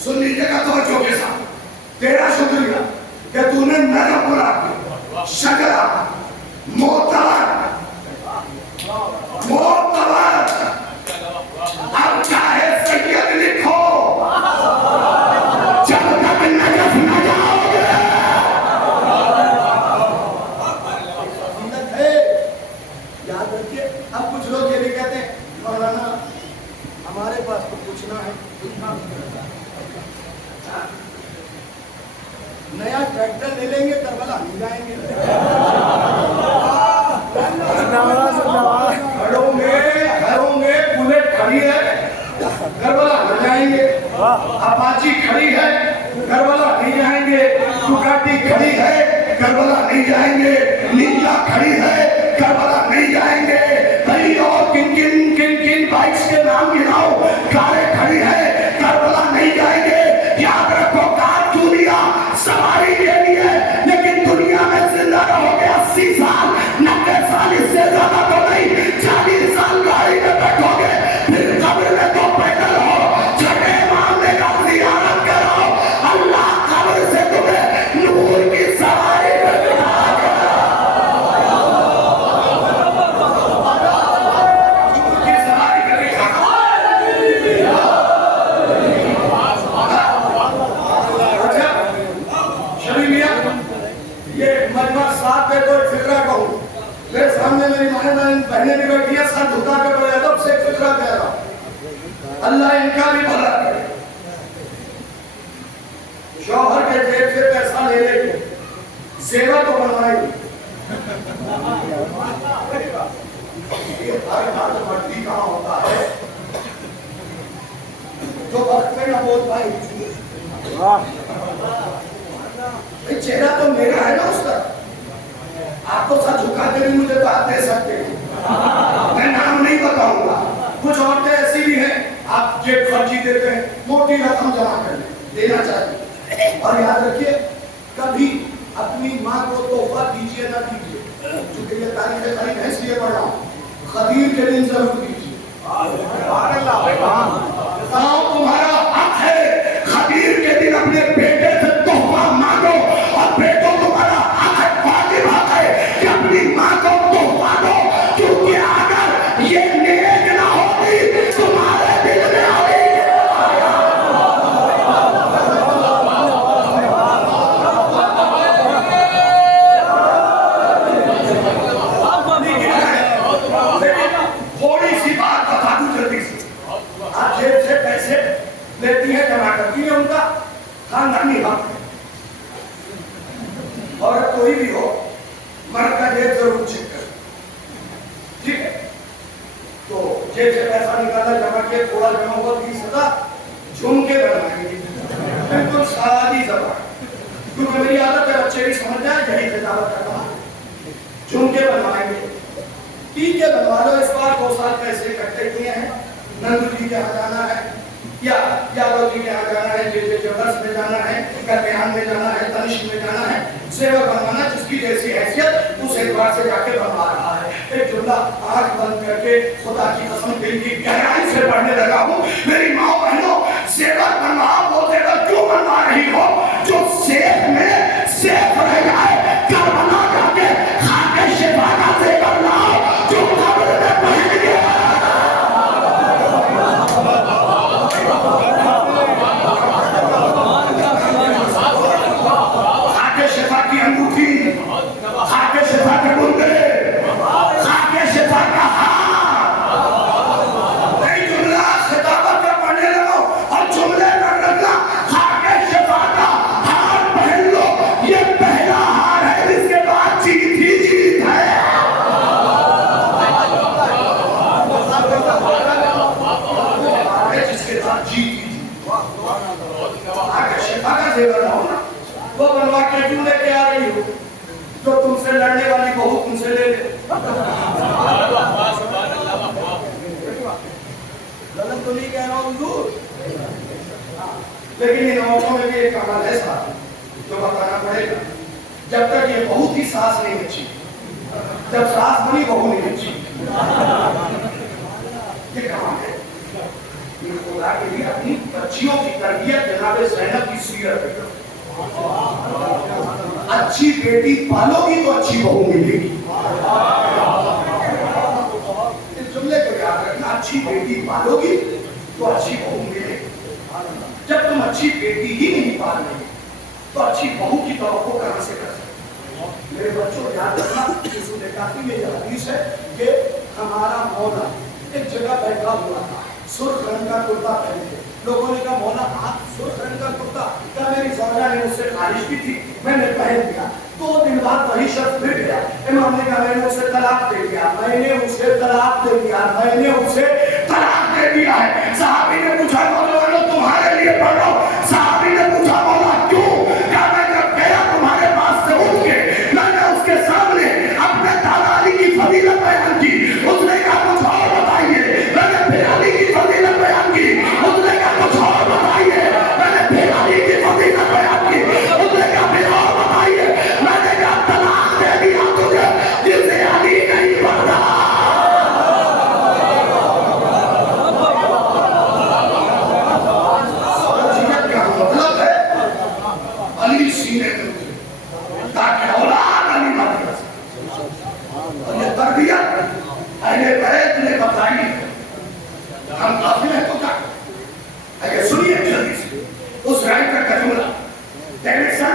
सुन लीजिएगा तवज्जो के साथ। तेरा शुक्रिया कि तूने नजफ बुला के शगरा मोतबर अब चाहे सैयद लिखो जब तक नजफ न जाओगे। है याद रखिए। अब कुछ लोग ये भी कहते हैं मौलाना हमारे पास तो कुछ ना है, नया ट्रैक्टर ले लेंगे करबला नहीं जाएंगे। घरों में बुलेट खड़ी है, करबला नहीं जाएंगे। अपाची खड़ी है, करबला नहीं जाएंगे। दुकाटी खड़ी है, करबला नहीं जाएंगे। नीला खड़ी है, करबला नहीं जाएंगे। कई और किन किन बाइक्स के नाम गिनाओ, कारें खड़ी है, करबला नहीं जाएंगे। याद रखो कार दुनिया सवारी के लिए, लेकिन दुनिया में जिंदा रहोगे 80 साल 90 साल, इससे ज्यादा तो नहीं। 40 साल गाड़ी में बैठोगे, फिर कब्र में तो पैदल हो। छठे मामले का जियारत करो, अल्लाह कब्र से तुम्हें नूर की सवारी में बिठाएगा। नूर की सवारी में बिठाएगा। शरीफ मियां, ये मजमा 7 पे कोई फिक्रा कहूँ, मेरे सामने मेरी बहनें भी बैठी है, सर झुका के बड़े अदब से फिक्रा कह रहा हूं। अल्लाह इनका भी भला करे। शौहर के जेब से पैसा ले लेके सेवा तो बनवाएगी। ये हर घर मट्टी कहाँ होता है जो वक्त में न बोल पाए। चेहरा तो मेरा है ना उसका। आप तो सर झुका के भी मुझे बात दे सकते हैं, मैं नाम नहीं बताऊंगा। कुछ औरतें ऐसी भी हैं, आप जेब खर्ची देते हैं, मोटी रकम जमा कर देना चाहिए। और याद रखिए, कभी अपनी माँ को तोहफा दीजिए ना दीजिए, क्योंकि ये तारीख खरीद है इसलिए पढ़ रहा हूँ, खदीर के दिन जरूर दीजिए। तुम्हारा हक है, खदीर के दिन अपने बेटे से तोहफा मांगो, और बेटो तुम्हारा हक है, वाजिब हक है कि अपनी माँ को तोहफा दो, क्योंकि अगर ये नेक ना होती तुम्हारे दिल में आई। थोड़ी सी बात बता दूं जल्दी से, आप जेब से पैसे लेती है, जमा करती है, उनका खानदानी हक है। औरत कोई भी हो, मर्द का जेब जरूर चेक कर, ठीक है? तो जेब से पैसा निकाला, जमा किया, थोड़ा जमा हुआ 20,000, झुमके बनवाएंगे, बिल्कुल सादी जबान, क्योंकि मेरी आदत है बच्चे भी समझ जाए, यही खिलावत करना। झुमके बनवाएंगे, टीके बनवा लो। इस बार 2 साल पैसे इकट्ठे किए हैं, नंदू जी के यहाँ जाना है, या यादव जी के यहाँ जाना है, जे जबरदस्त में जाना है, कल्याण में जाना है, तनिष्क में जाना है, सेवा बनवाना, जिसकी जैसी हैसियत उस एक बार से जाके बनवा रहा है। एक जुमला आंख बंद करके खुदा की कसम दिल की गहराई से पढ़ने लगा हूँ। मेरी माँ बहनों, सेवा बनवा, वो सेवा क्यों बनवा रही हो जो सेफ में सेफ रह जाए। कर बना करके खाके शिफा का सेवा लाओ, जो कब्र में पहन गया। खाके शिफा की अंगूठी, खाके शिफा के बुंदे, खाके शिफा का हार। नहीं जुमला खिताबत का पढ़ने लगो और जुमले कर रखना, खाके शिफा का हार पहन लो। ये पहला हार है, जिसके बाद जीत ही जीत है। जिसके बाद जीत ही जीत। खाके शिफा का जेवर लाओ ना, वो बनवा के क्यों लेके आ रही हो जो तुमसे लड़ने वाली बहू तुमसे ले ले। गलत तो नहीं कह रहा हूँ हुजूर, लेकिन इन औरतों में भी एक कमाल है साहब जो बताना पड़ेगा। जब तक ये बहू की सास नहीं अच्छी, जब सास बनी बहू नहीं अच्छी, ये कमाल है। खुदा के लिए अपनी बच्चियों की तरबियत जनाब ज़ैनब की सीरत है। अच्छी बेटी पालोगी तो अच्छी बहू मिलेगी। इस जुमले को याद रखना, अच्छी बेटी पालोगी तो अच्छी बहू मिलेगी। जब तुम अच्छी बेटी ही नहीं पाल रही तो अच्छी बहू की तवक्को कहां से कर सकते? मेरे बच्चों याद रखना, सूरह काफ़ी में यह हदीस है कि हमारा मौला एक जगह बैठा हुआ था, सुर्ख रंग का कुर्ता पहने। लोगों ने कहा मौला आप सुर्ख रंग का कुर्ता, क्या मेरी सौजा ने मुझसे खारिश की थी, मैंने पहन दिया। 2 दिन बाद वही शख्स फिर गया, इमाम ने कहा मैंने उसे तलाक दे दिया, मैंने उसे तलाक दे दिया, मैंने उसे तलाक दे दिया है। साहबी ने पूछा मौला तुम्हारे लिए पढ़ रहा हूं। साहबी ने पूछा मौला क्यों? क्या मैं जब गया तुम्हारे पास से उठ के मैंने उसके सामने अपने दादा अली की फजीलत बयान की, उसने कहा कुछ और बताइए। मैंने फिर अली की फजीलत बयान की, उसने कहा कुछ और बताइए। मैंने फिर अली की फजीलत बयान की, उसने कहा फिर और बताइए। मैंने कहा तलाक दे दिया तुझे जिसे अली नहीं पढ़ रहा। मतलब है अली सीने में ताकि औलाद अली ना कर सके। और ये तरबियत अहले बैत ने बताई है। हम काफी है तो क्या? अगर सुनिए जल्दी से उस राइटर का जुमला। डेविडसन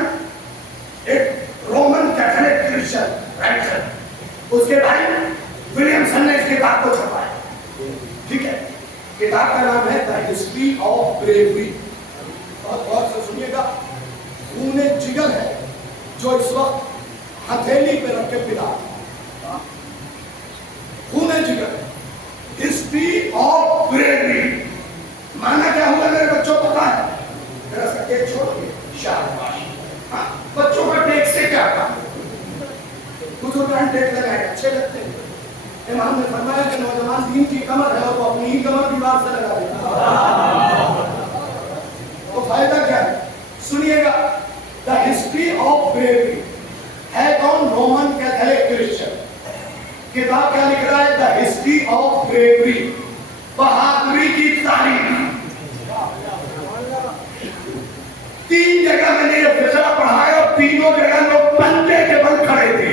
एक रोमन कैथोलिक क्रिश्चियन राइटर, उसके भाई विलियमसन ने इस किताब को छपाया, ठीक है? किताब का नाम है द हिस्ट्री ऑफ ब्रेवरी। और गौर से सुनिएगा, खून जिगर है जो इस वक्त हथेली पे रख के पिला, खूने जिगर। हिस्ट्री ऑफ ब्रेवरी माना क्या हुआ मेरे बच्चों को पता है? जरा सा टेक छोड़िए, शाबाश। हाँ, बच्चों का टेक से क्या काम? बुजुर्ग टेक लगाए अच्छे लगते हैं। इमाम ने फरमाया कि नौजवान दीन की कमर है और वो अपनी ही कमर दीवार से लगा देगा, तो फायदा क्या है? सुनिएगा, द हिस्ट्री ऑफ ब्रेवरी है कौन? Roman Catholic Christian. किताब क्या लिख रहा है? द हिस्ट्री ऑफ ब्रेवरी, बहादुरी की तारीख। 3 जगह मैंने ये फैसला पढ़ा है और तीनों जगह लोग पंजे के बल खड़े थे।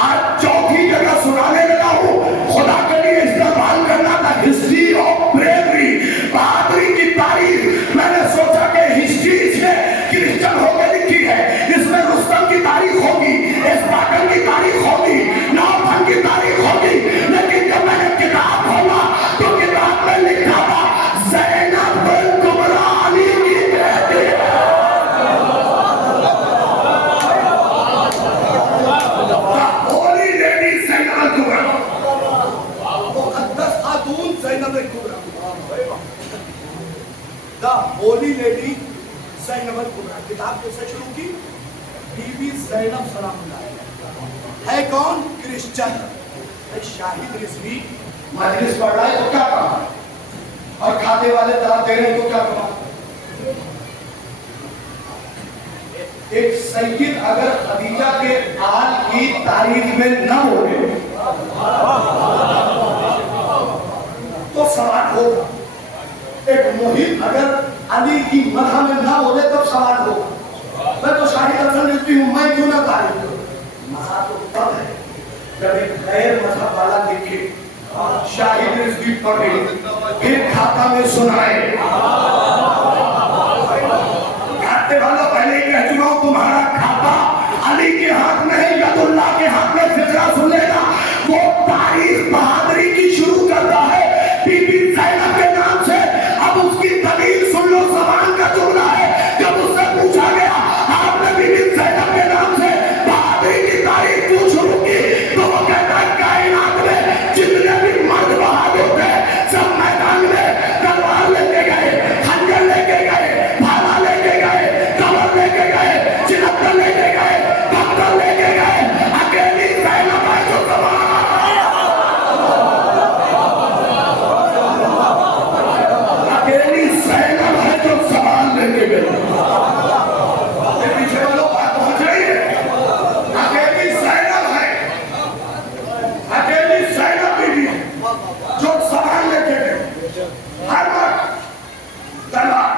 आज चौथी जगह सुनाने लगा हूं, खुदा के लिए इस्तेमाल करना था हिस्ट्री ऑफ ब्रेवरी, बहादुरी की तारीख। मैंने सोचा कि हिस्ट्री इसमें क्रिश्चियन होकर लिखी है, इसमें रुस्तम की तारीख होगी, स्पार्टन की तारीख होगी, नौफन की तारीख होगी। लेकिन जब मैंने किताब खोला तो किताब में लिखा था ज़ैनब बिन कुबरा अली की बेटी। Holi lady Zainab कुबरा, मुक़द्दस Khatoon Zainab कुबरा, the Holi lady Zainab कुबरा। किताब कैसे शुरू की? बीबी ज़ैनब सलामुल्लाह है कौन? क्रिश्चियन। शाहिद रिजवी मजलिस पढ़ रहा है तो क्या कमा, और खाते वाले दरा दे रहे हैं तो क्या कमा। एक सैयद अगर खदीजा के आल की तारीख में न बोले तो सवाल होगा। एक मुहिम अगर अली की मदह में न बोले तब सवाल होगा। मैं तो शाहिद हसन रिजवी हूं, मैं क्यों ना तारीफ करूं? मजा तो तब है जब एक गैर मजहब वाला लिखे, शाहिद रिजवी पढ़े, फिर खाता में सुनाए। खाते वालों पहले ही कह चुका हूं, तुम्हारा खाता अली के हाथ में है, यदुल्लाह के हाथ में। फिक्रा सुन लेना, वो तारीख बहादुरी की शुरू करता है बीबी ज़ैनब के नाम से। अब उसकी दलील सुन लो, ज़बान का जुमला है। जब उससे पूछा गया आपने बीबी ज़ैनब के नाम से बहादुरी की तारीख क्यों शुरू की, तो वो कहता है कायनात में जितने भी मर्द बहादुर थे सब मैदान में तलवार लेके गए, खंजर लेके गए, भाला लेके गए, कमर लेके गए, चिनत्तर लेके गए, पत्थर लेके गए। अकेली ज़ैनब है जो अकेली ज़ैनब है जो सामान लेके गई। पीछे वालों बात पहुंच रही है। अकेली ज़ैनब है, अकेली ज़ैनब बीबी जो सामान लेके गई। हर वक्त तलवार,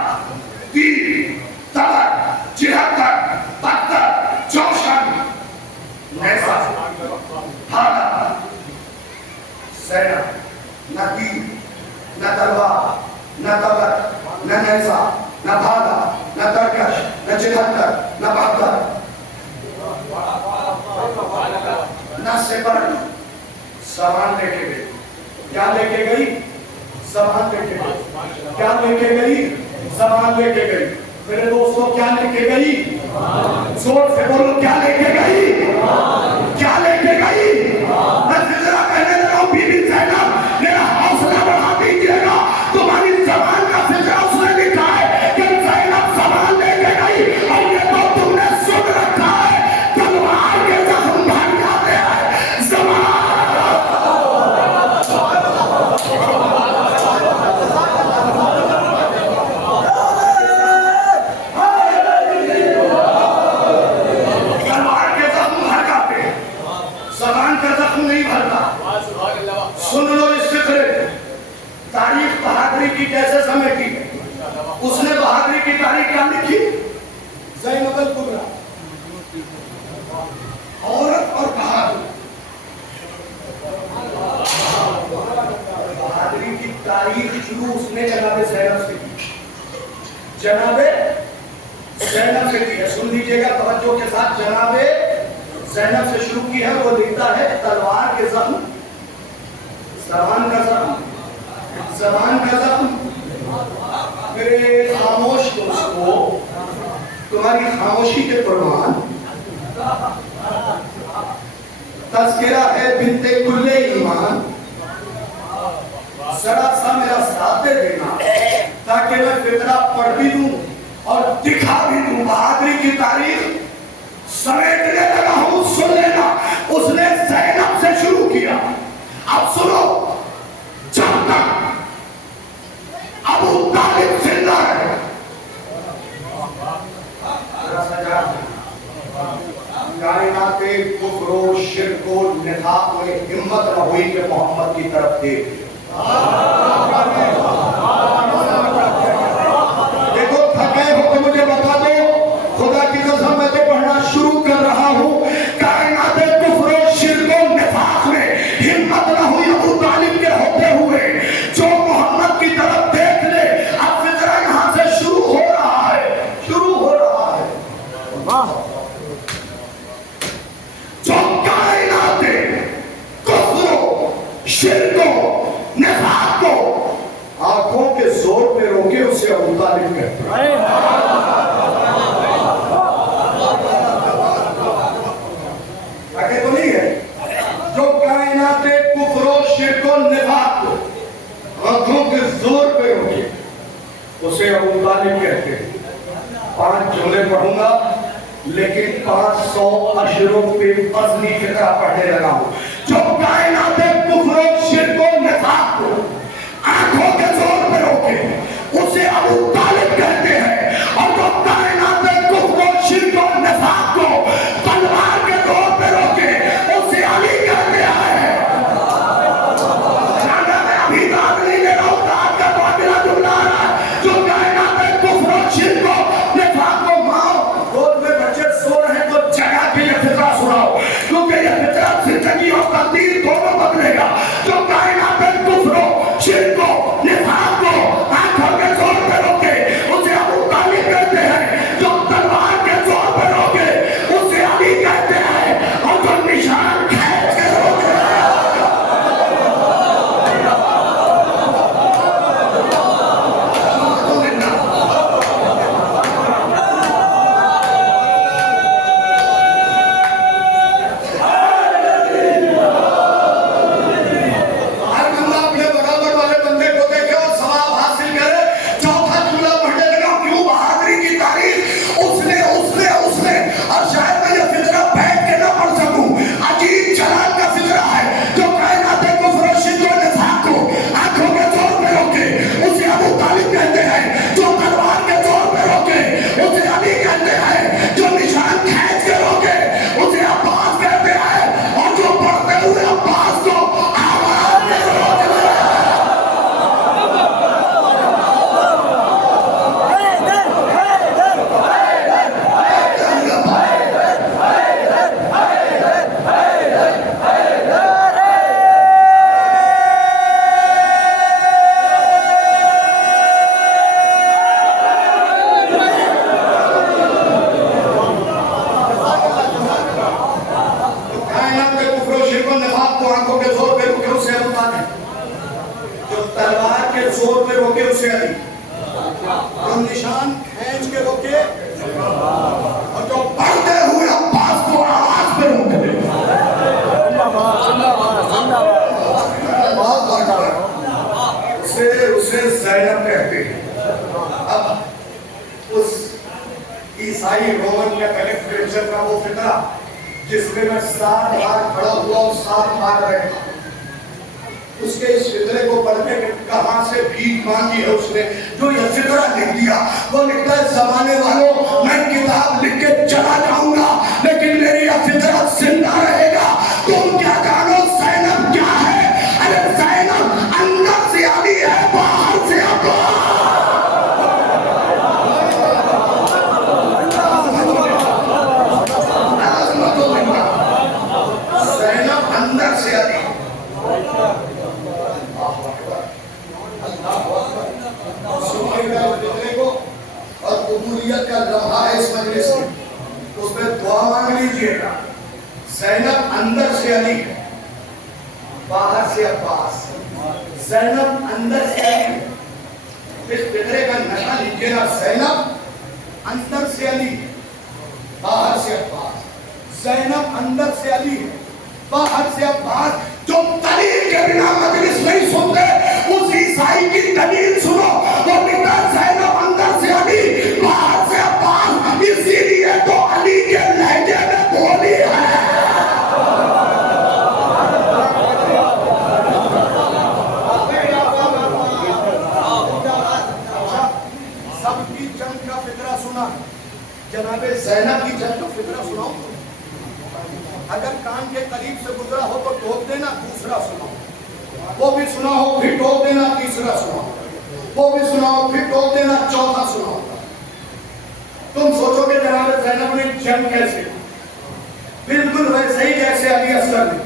तीर, तलवार, चिहत्तर, पत्थर, चौशन, नैसा, भाला। ज़ैनब न तीर, न तलवार, न तलवार, न नैसा, न भाला, न तरकश, न चिहत्तर, न पत्थर, न सिपर, सामान लेके गई। क्या लेके गई? सामान लेके गई। क्या लेके गई? सामान लेके गई। मेरे दोस्तों क्या लेके गई? जोर से बोलो, क्या लेके गई? क्या लेके गई? मैं जिक्र कहने लगा हूं, बीबी ज़ैनब, मेरा हौसला बढ़ा दीजिएगा। तुम्हारी ज़बान का फिक्र उसने लिखा है कि ज़ैनब सामान लेके गई, और ये तो तुमने सुन रखा है। तलवार के जख्म भर जाते हैं, ज़बान का जख्म नहीं भरता। सुन लो इस फिक्र, तारीख बहादुरी की कैसे समेटी है। उसने बहादुरी की तारीख क्या लिखी? ज़ैनब कुबरा, औरत और बहादुर। बहादुरी की तारीख शुरू उसने जनाबे ज़ैनब से की, जनाबे ज़ैनब से की है। सुन लीजिएगा तवज्जो के साथ, जनाबे ज़ैनब से शुरू की है। वो लिखता है तलवार के जख्म, ज़बान का जख्म, ज़बान का जख्म। मेरे खामोश दोस्तों, तुम्हारी खामोशी के प्रमाण तज़किरा है बिन्ते कुल्ले ईमान। जरा सा मेरा साथ दे देना ताकि मैं फितरा पढ़ भी दूं और दिखा भी दूं। बहादुरी की तारीख समेटने लगा हूं, सुन लेना। उसने ज़ैनब से शुरू किया। अब सुनो, जब तक अबू तालिब जिंदा है, कायनाते कुफ्र व शिर्क व निफाक में हिम्मत न हुई कि मोहम्मद की तरफ देख। देखो थके हो तो मुझे बता दो, खुदा की कसम मैं तो पढ़ना शुरू कर रहा हूं। कायनाते कुफ्र व शिर्क व निफाक में हिम्मत न हुई अबू तालिब के होते हुए जो मोहम्मद की तरफ देख ले। अब फिक्र यहां से शुरू हो रहा है, शुरू हो रहा है। वाह, जो कायनाते कुफ्र शिर्क निफाक को आंखों के जोर पे रोके उसे अबू तालिब कहते हैं। आगे तो नहीं है, जो कायनाते कुफ्र शिर्क निफाक को आंखों के जोर पे रोके उसे अबू तालिब कहते हैं। 5 जुमले पढ़ूंगा लेकिन 500 अशरों पे फजली फिक्रा पढ़ने लगा हूं। जो कायनाते कुफ्र शिर्क व निफाक को आंखों के जोर पे रोके उसे अबू तालिब कहते हैं। और जो कायनाते कुफ्र शिर्क व निफाक को तलवार के जोर पे रोके उसे अली कहते हैं। मैं अभी बात नहीं ले रहा हूं, रात का तो अगला जुमला आ रहा है। जो कायनाते कुफ्र शिर्क व निफाक को माओ गोद में बच्चे सो रहे हैं तो जगा के ये फिक्रा सुनाओ, क्योंकि ये फिक्रा जिंदगी और तकदीर दोनों बदलेगा। जो कायनाते कुफ्र शिर्क निफाक को आंखों के जोर पे रोके उसे अबू तालिब कहते हैं। जो तलवार के जोर पे रोके उसे अली कहते हैं। और जो निशान खींच के रोके ज़ैनब कहते हैं। अब उस ईसाई रोमन कैथोलिक क्रिश्चियन का वो फिक्रा जिसमें मैं 7 बार खड़ा हुआ और 7 बार बैठा, उसके इस फिक्रे को पढ़ने के कहां से भीख मांगी है उसने, जो यह फिक्रा लिख दिया। वो लिखता है, जमाने वालों मैं किताब लिख के चला जाऊंगा लेकिन मेरी यह फिक्रा जिंदा रहेगा। तुम क्या जानो ज़ैनब क्या है? अरे ज़ैनब अंदर से अली है, बाहर से अब्बास। ज़ैनब अंदर से अली। और कबूलियत का लम्हा है इस मजलिस में, उसमें दुआ मांग लीजिएगा। ज़ैनब अंदर से अली, बाहर से अब्बास। ज़ैनब अंदर से अली, इस फिक्रे का नशा लीजिएगा। ज़ैनब अंदर से अली, बाहर से अब्बास। ज़ैनब अंदर से अली, बाहर से अब्बास जो दलील के बिना मजलिस नहीं सुनते, उस ईसाई की दलील सुनो। वो लिखता ज़ैनब अंदर से अली, बाहर से अब्बास, इसीलिए तो अली के लहजे में बोली है। सबकी जंग का फिक्रा सुना, जनाबे ज़ैनब की जंग का फिक्रा सुनाओ। अगर कान के करीब से गुजरा हो तो टोक देना, दूसरा सुनाओ। वो भी सुना हो फिर टोक देना, तीसरा सुनाओ। वो भी सुनाओ फिर टोक देना, चौथा सुनाओ। तुम सोचोगे जनाब ज़ैनब ने जंग कैसे? बिल्कुल वैसे ही जैसे अली असगर ने।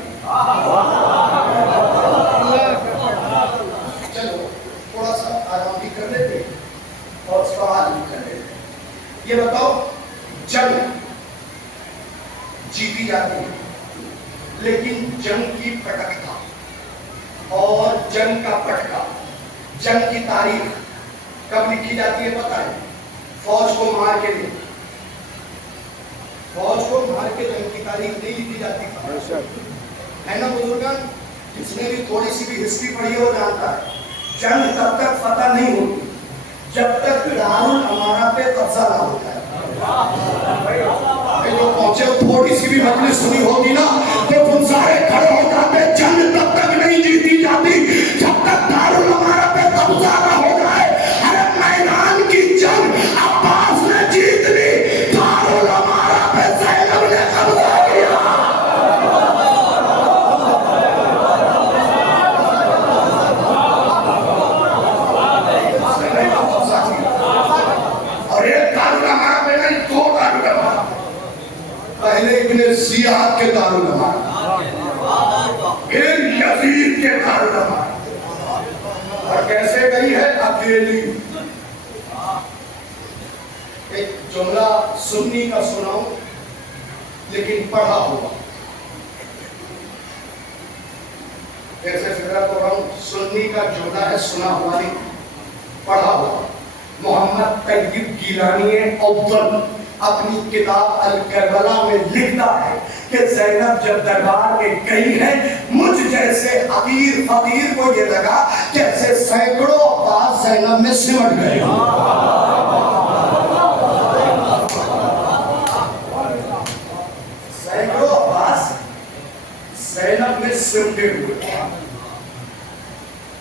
चलो थोड़ा सा आराम भी कर लेते और सवाल भी कर लेते। ये बताओ, जंग जीती जाती है, लेकिन जंग की पटकथा और जंग का पटका, जंग की तारीख कब लिखी जाती है पता है? फौज को मार के नहीं, फौज को मार के जंग की तारीख नहीं लिखी जाती है ना बुजुर्गन? जिसने भी थोड़ी सी भी हिस्ट्री पढ़ी है वो जानता है, जंग तब तक फतह नहीं होती जब तक दारुल अमारा पे कब्जा ना होता है। जो पहुंचे थोड़ी सी भी मजलिस सुनी होगी ना तो तुम सारे खड़े हो जाते। जंग तब तक नहीं जीती जाती जब तक दारुल अमारा पे कब्जा ना हो जाए। अरे मैदान की जंग अब्बास ने जीत ली, दारुल अमारा पे ज़ैनब ने कब्जा किया। और एक दारुल अमारा पे नहीं, दो दारुल अमारा। पहले इब्ने ज़ियाद के दारुल अमारा, फिर यजीद के दारुल अमारा। और कैसे गई है? अकेली। एक जुमला सुन्नी का सुनाऊं, लेकिन पढ़ा हुआ। कैसे फिक्र कर रहा हूं? सुन्नी का जुमला है, सुना हुआ नहीं, पढ़ा हुआ। मोहम्मद तैयब गिलानी अव्वल अपनी किताब अल करबला में लिखता है कि ज़ैनब जब दरबार में गई है, मुझ जैसे अमीर फकीर को ये लगा जैसे सैकड़ों अब्बास ज़ैनब में सिमट गए। सैकड़ों अब्बास ज़ैनब में सिमटे हुए।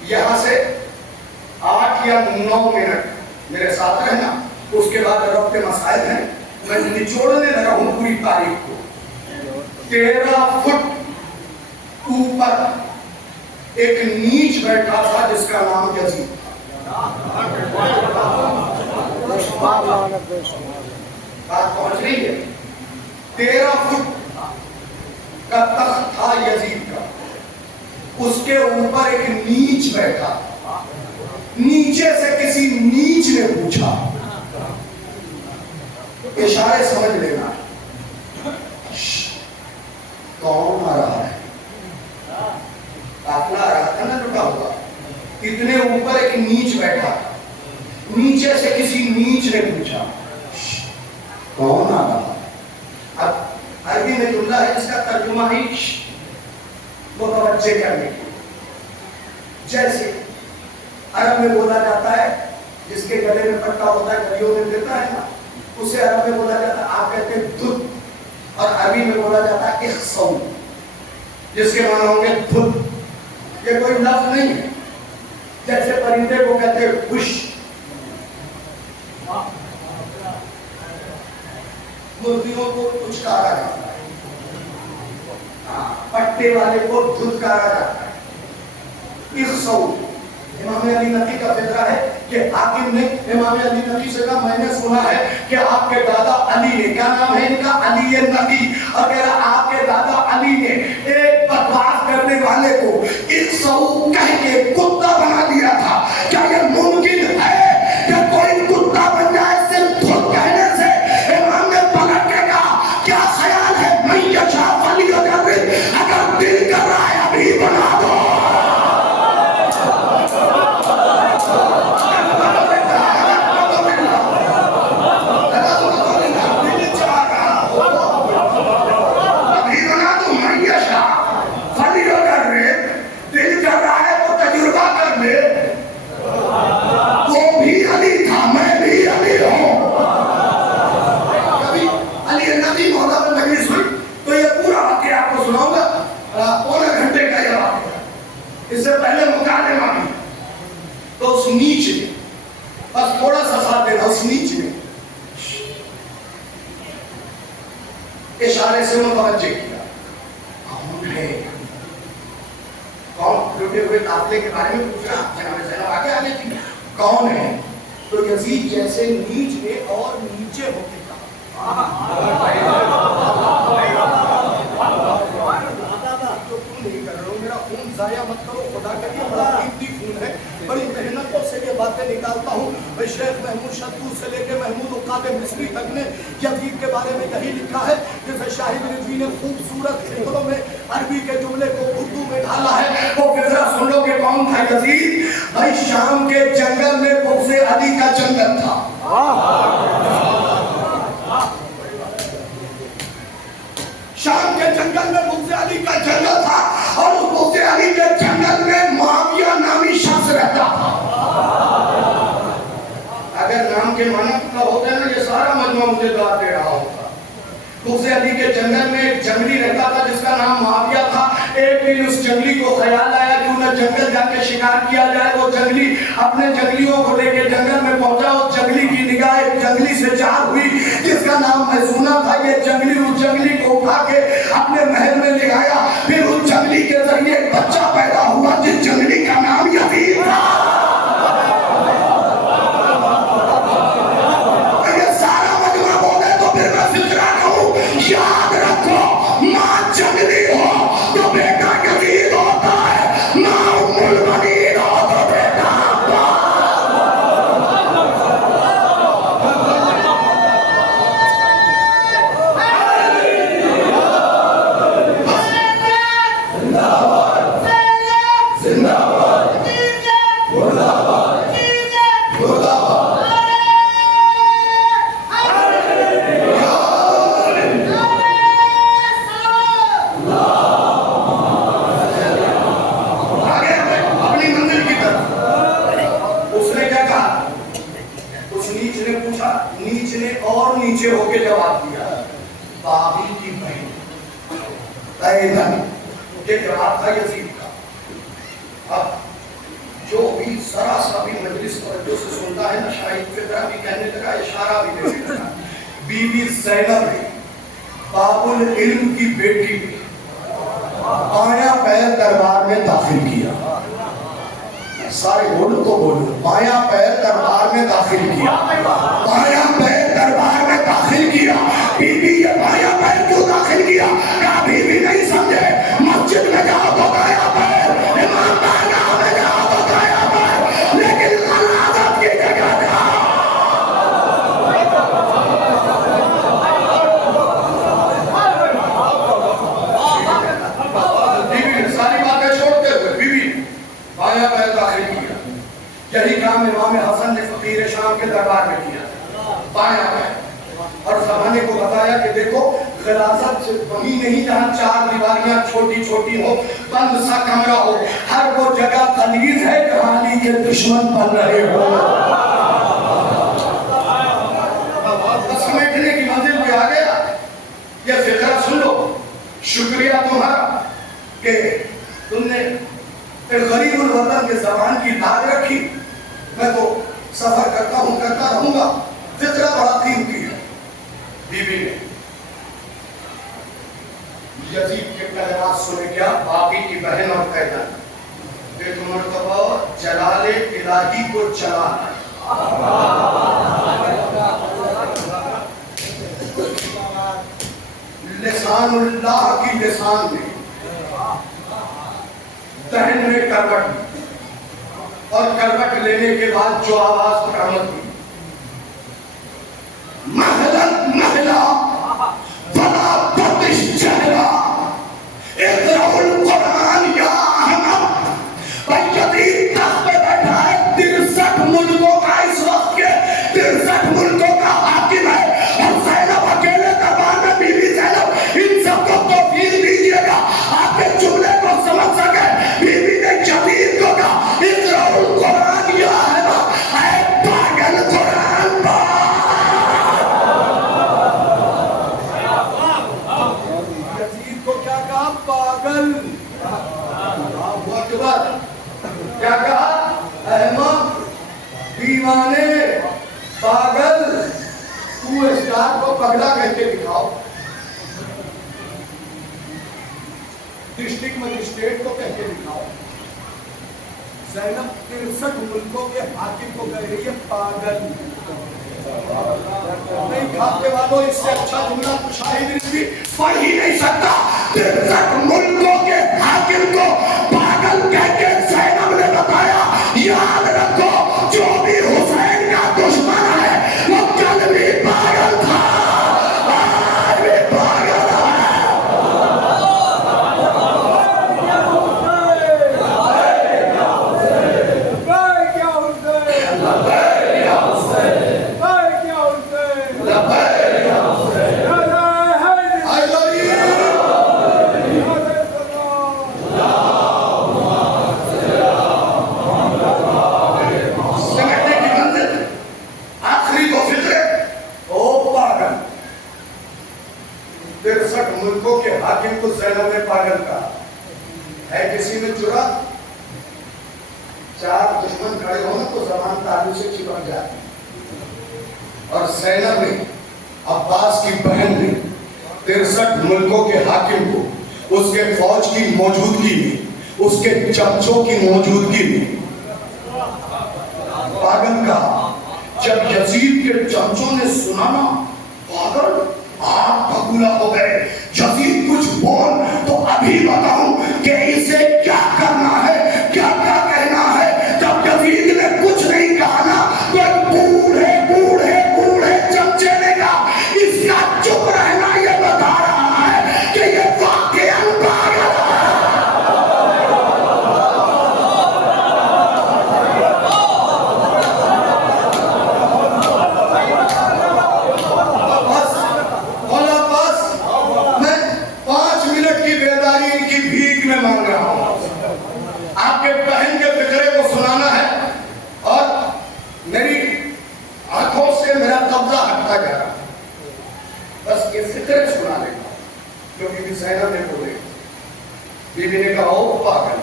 यहां से 8 या 9 मिनट मेरे साथ रहना, उसके बाद अरब के मसाइल हैं, मैं निचोड़ने लगा हूं पूरी तारीख को। 13 फुट ऊपर एक नीच बैठा था जिसका नाम यजीद था। बात पहुंच रही है? 13 फुट का तख्त था यजीद का, उसके ऊपर एक नीच बैठा। नीचे से किसी नीच ने पूछा, इशारे समझ लेना, कौन आ रहा है? काफिला आ रहा था ना रुका हुआ, इतने ऊपर एक नीच बैठा। नीचे से किसी नीच ने पूछा, कौन आ रहा है? अब अरबी में जुमला है जिसका तर्जुमा ही वो तवज्जो करने की। जैसे अरब में बोला जाता है, जिसके गले में पट्टा होता है, गलियों में फिरता है ना, उसे अरब में बोला जाता है, आप कहते हैं धुत, और अरबी में बोला जाता है इख्सौ, जिसके माना होंगे धुत। ये कोई लफ्ज नहीं है। जैसे परिंदे को कहते हैं खुश, मुर्गियों को उचकारा जाता है, पट्टे वाले को धुतकारा जाता है। इख्सौ इमाम अली नबी का फिक्रा है कि हाकिम ने इमाम अली नबी से कहा, मैंने सुना है कि आपके दादा अली ने, क्या नाम है इनका? अली नबी। और कह रहा आपके दादा अली ने एक बकवास करने वाले को इख्सौ कह के कुत्ता बना दिया था। क्या यह मुमकिन है कि कोई कुत्ता बन जाए सिर्फ धुत कहने से? इमाम ने पलट के कहा, क्या ख्याल है? मैं यशा फली अगर दिल कर रहा है अभी बना दो। इशारे से मुतवज्जे किया। कौन है? कौन? लुटे हुए काफिले के बारे में पूछा। जनाब ज़ैनब आगे थी, कौन है? तो यजीद जैसे नीच ने और नीचे होके कहा, तो तुम नहीं कर रहे हो, मेरा खून जाया मत करो, खुदा के लिए बड़ा कीमती खून है, बड़ी मेहनतों से ये बातें निकालता हूँ। भाई शेख महमूद शत्तू से लेके महमूद उकाब मिस्री तक ने यजीद के बारे में यही लिखा है, जैसे शाहिद रिजवी ने खूबसूरत फिक्रों में अरबी के जुमले को उर्दू में ढाला है। वो फिक्रा सुन लो कि कौन था यजीद। भाई शाम के जंगल में बुग़्ज़े अली का जंगल था। शाम के जंगल में बुग़्ज़े अली का जंगल था और उस बुग़्ज़े अली के जंगल में मुआविया नामी शख्स रहता था। अगर नाम के माने मतलब होते हैं ना, ये सारा मजमा मुझे दुआ दे रहा होता। बुग़्ज़े अली के जंगल में एक जंगली रहता था जिसका नाम मुआविया था। एक दिन उस जंगली को ख्याल आया कि उन्हें जंगल जाके शिकार किया जाए। वो जंगली अपने जंगलियों को लेके जंगल में पहुंचा। उस जंगली की निगाह एक जंगली से चार हुई जिसका नाम मैसूना था। ये जंगली उस जंगली को उठा के अपने महल में ले आया। फिर उस जंगली के जरिए एक बच्चा पैदा हुआ जिस जंगली का नाम यजीद था। ये सारा मजमा बोले तो फिर मैं फिक्रा कहूं, याद रखो, मां जंगली हो तो बेटा यजीद होता है, मां उम्मुल बनीन हो तो बेटा नीचे होके जवाब दिया, बागी की बहन। ये जवाब था यजीद का। अब जो भी जरा सा भी मजलिस तवज्जो से सुनता है ना, शाहिद फिक्रा भी कहने लगा, इशारा भी देने लगा। बीबी ज़ैनब ने बाबुल इल्म की बेटी बाया पैर दरबार में दाखिल किया। सारे बोलो तो बोलो, बाया पैर दरबार में दाखिल किया। बाया पैर दरबार में दाखिल किया। बीबी ये बाया पैर क्यों दाखिल किया? कहा बीबी नहीं समझे, मस्जिद में जाओ तो बाया पैर, इमाम बारगाह में जाओ तो बाया पैर, लेकिन गलाज़त की जगह जाओ। बीबी ने सारी बातें छोड़ते हुए बीबी बाया पैर दाखिल किया। यही काम इमाम हसन ने फकीर शाम के दरबार में किया, बाया पैर। और ज़माने को बताया कि देखो, गलाज़त वही नहीं जहाँ चार दीवारियां छोटी छोटी हो, बंद सा कमरा हो, हर वो जगह खलीज है जहाँ अली के दुश्मन बन रहे हो। समेटने की मंजिल पे आ गया। ये फिक्रा सुन लो, शुक्रिया तुम्हारा कि तुमने गरीबुल वतन के ज़बान की लाज रखी। मैं तो सफर करता हूँ, करता रहूंगा। फिक्रा बड़ा कीमती है। बीबी ने यजीद के कलमात सुने क्या, बाकी की बहन और कैदन, एक मर्तबा जलाले इलाही को चला लिसानुल्लाह की लिसान में दहन में करवट, और करवट लेने के बाद जो आवाज बरामद हुई, महला महला बड़ा बतिश चेहरा, इक़राउल कुरान या अहमद। भाई यजीद तख्त पे बैठा है, 63 मुल्कों का इस वक्त के 63 मुल्कों का हाकिम है, और ज़ैनब अकेले दरबार में बीबी ज़ैनब, इन सबको तौफीक दीजिएगा आपके जुमले को समझ सके। बीबी ने यजीद को कहा, इक़राउल कुरान या अहमद, ऐ पागल कुरान पढ़। पागल, क्या कहा? अहमद, दीवाने, पागल, तू स्टार को पगला कहते दिखाओ। डिस्ट्रिक्ट मजिस्ट्रेट को कह के दिखाओ। ज़ैनब 63 मुल्कों के हाकिम को कह रही है पागल। नहीं खाते वालों, इससे अच्छा जुमला शाहिद भी पढ़ ही नहीं सकता। 63 मुल्कों के हाकिम को पागल कह के ज़ैनब ने बताया, याद रखो जो भी हुसैन का दुश्मन है वो कल भी पागल था, आज भी पागल है। मुल्कों के हाकिम को ज़ैनब ने पागल कहा है। किसी में जुर्रत? चार दुश्मन खड़े हो ना तो जबान तालू से चिपक जाती। और ज़ैनब ने, अब्बास की बहन ने 63 मुल्कों के हाकिम को उसके फौज की मौजूदगी में, उसके चमचों की मौजूदगी में पागल कहा। जब यजीद के चमचों ने सुना ना पागल, आप बबूला हो गए। यजीद कुछ बोल तो अभी बताऊं कि इसे क्या करना है, क्या क्या कहना है। जब यजीद ने कुछ नहीं कहा ना तो बूढ़े बूढ़े बूढ़े चमचे ने कहा, इसका चुप रहना ये बता रहा है कि ये वाकई पागल है। आपके बहन के फिक्रे को सुनाना है और मेरी आंखों से मेरा कब्जा हटता जा रहा है। बस ये फिक्रे सुना लेगा जो बीबी ज़ैनब ने बोले। बीबी ने कहा ओ पागल।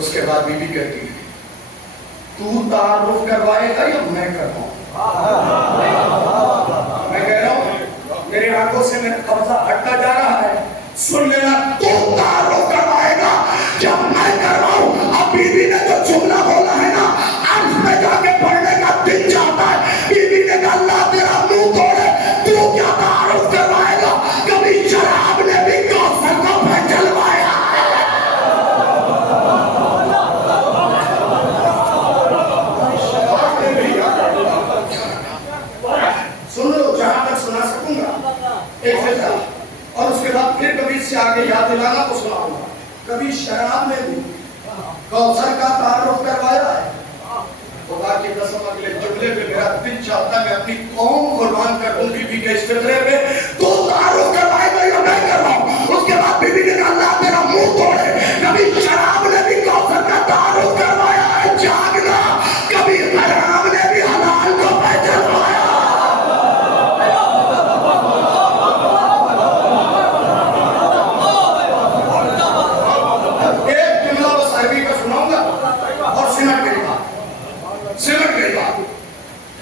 उसके बाद बीबी कहती है तू तारुफ करवाएगा या मैं करवाऊं? मैं कह रहा हूं मेरी आंखों से मेरा कब्जा हटता जा रहा है। सुन लेना, तू तारुफ करवाएगा जब मैं करवाऊं। अब बीबी ने जो जुमला बोला है ना, आज में जाके पढ़ने का दिन चाहता है। बीबी ने कहा अल्लाह तेरा मुंह तोड़े, तू क्या तारुफ करवाएगा? कभी शराब ने भी कौसर को चलवाया। सुन लो जहां तक सुना सकूंगा एक फिक्रा, और उसके बाद फिर कभी इससे आगे याद दिलाना तो सुनाऊंगा। कभी शराब में भी कौसर का तारुफ करवाया है। खुदा की कसम अगले जुमले पे मेरा दिल चाहता मैं अपनी कौम कुर्बान कर दूं बीबी के इस फिक्रे पे। तो तारुफ करवाएगा या मैं करवाऊं? उसके बाद बीबी ने कहा अल्लाह तेरा मुंह तोड़े, कभी शराब ने भी कौसर का तारुफ करवाया है। जागना, कभी हराम ने भी हलाल को पहचानवाया।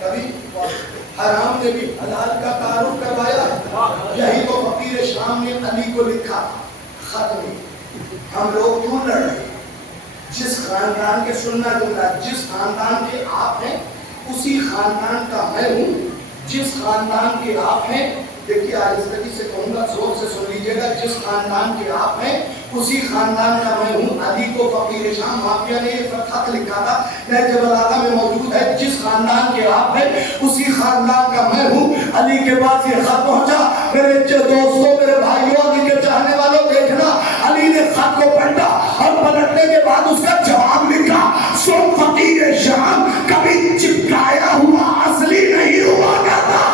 कभी हराम ने भी हलाल का तारुफ करवाया। यही तो फकीर शाम ने अली को लिखा खत में, हम लोग क्यों लड़ रहे? जिस खानदान के, सुनना जुमला, जिस खानदान के आप हैं उसी खानदान का मैं हूँ। जिस खानदान के आप हैं, देखिए आहिस्ता से कहूंगा, जोर से सुन लीजिएगा। जिस खानदान के आप हैं उसी खानदान का मैं हूँ। अली को फकीर शाम माफिया ने ये खत लिखा था, लहज़े बलागा में मौजूद है। जिस खानदान के आप हैं उसी खानदान का मैं हूँ। अली के पास ये खत पहुंचा। मेरे दोस्तों, मेरे भाइयों, अली के चाहने वालों, देखना अली ने खत को पलटा और पलटने के बाद उसका जवाब लिखा। सुन फकीर शाम, कभी चिपकाया हुआ असली नहीं हुआ करता।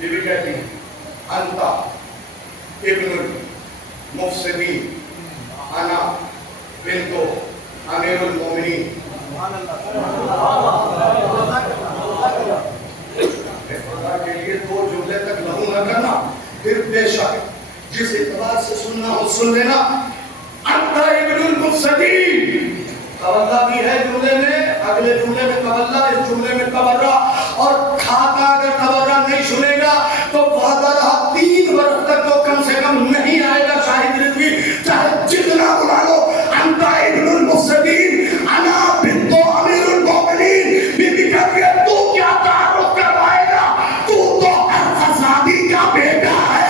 बीबी कहती अंता इब्नुल मुफसिदीन अना बिन्तो अमीरुल मोमिनीन। के लिए दो जुमले तक लहू न करना, फिर बेशक जिस इतबार से सुनना हो सुन लेना। अंता इब्नुल मुफसिदीन पहले जुमले में तवल्ला, इस जुमले में तबर्रा, और खाता अगर तबर्रा नहीं सुनेगा तो वादा रहा 3 वर्ष तक तो कम से कम नहीं आएगा शाहिद रिजवी, चाहे जितना बुला लो। अंता इब्नुल मुफस्सिदीन, अना बिन्तो अमीरुल मोमिनीन, बीबी कहती है तू क्या तारुफ करवाएगा, तू तो अरफसादी का बेटा है।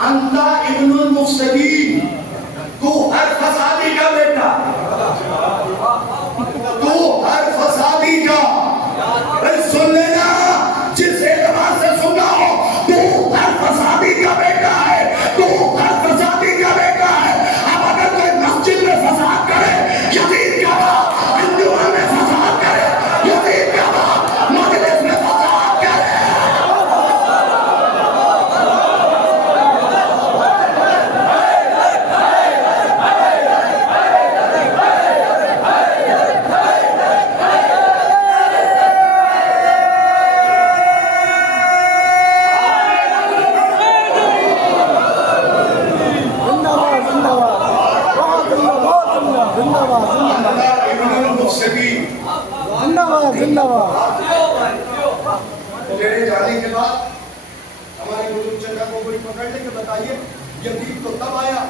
अंता इब्नुल मुफस्सिदीन, तू हर फसादी का बेटा, तू हर फसादी का। सुन लेना, जिस एतबार से सुनना हो, तू हर फसादी का बेटा है, तू हर फसादी का बेटा है। अब अगर कोई मस्जिद में फसाद करे, यजीद का बाप अंजुमन में फसाद करे, यजीद का बाप मजलिस में फसाद करे, मेरे जाने के बाद हमारे बुजुर्ग चंदा को बड़ी पकड़ लेके बताइए यजीद तो तब आया,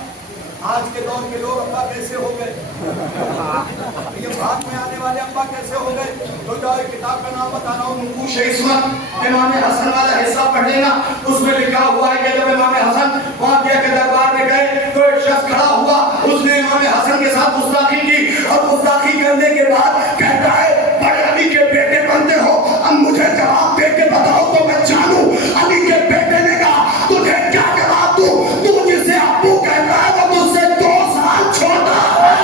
आज के दौर के लोग अब्बा कैसे हो गए, ये बाद में आने वाले अब्बा कैसे हो गए। तो जाओ किताब का नाम बता रहा हूँ, नूकुश इस्मत, इमाम हसन वाला हिस्सा पढ़ लेना। उसमें लिखा हुआ है कि जब इमाम हसन मुआविया के दरबार में गए तो एक शख्स खड़ा हुआ, उसने इमाम हसन के साथ गुस्ताखी की, और गुस्ताखी करने के बाद कहता है बड़े अली के बेटे बनते हो, अब मुझे जवाब दे के बताओ तो मैं जानूं। अली के बेटे ने कहा तुझे क्या जवाब दूं, तू जिसे अब्बू कहता है वो तुझसे 2 साल छोटा है।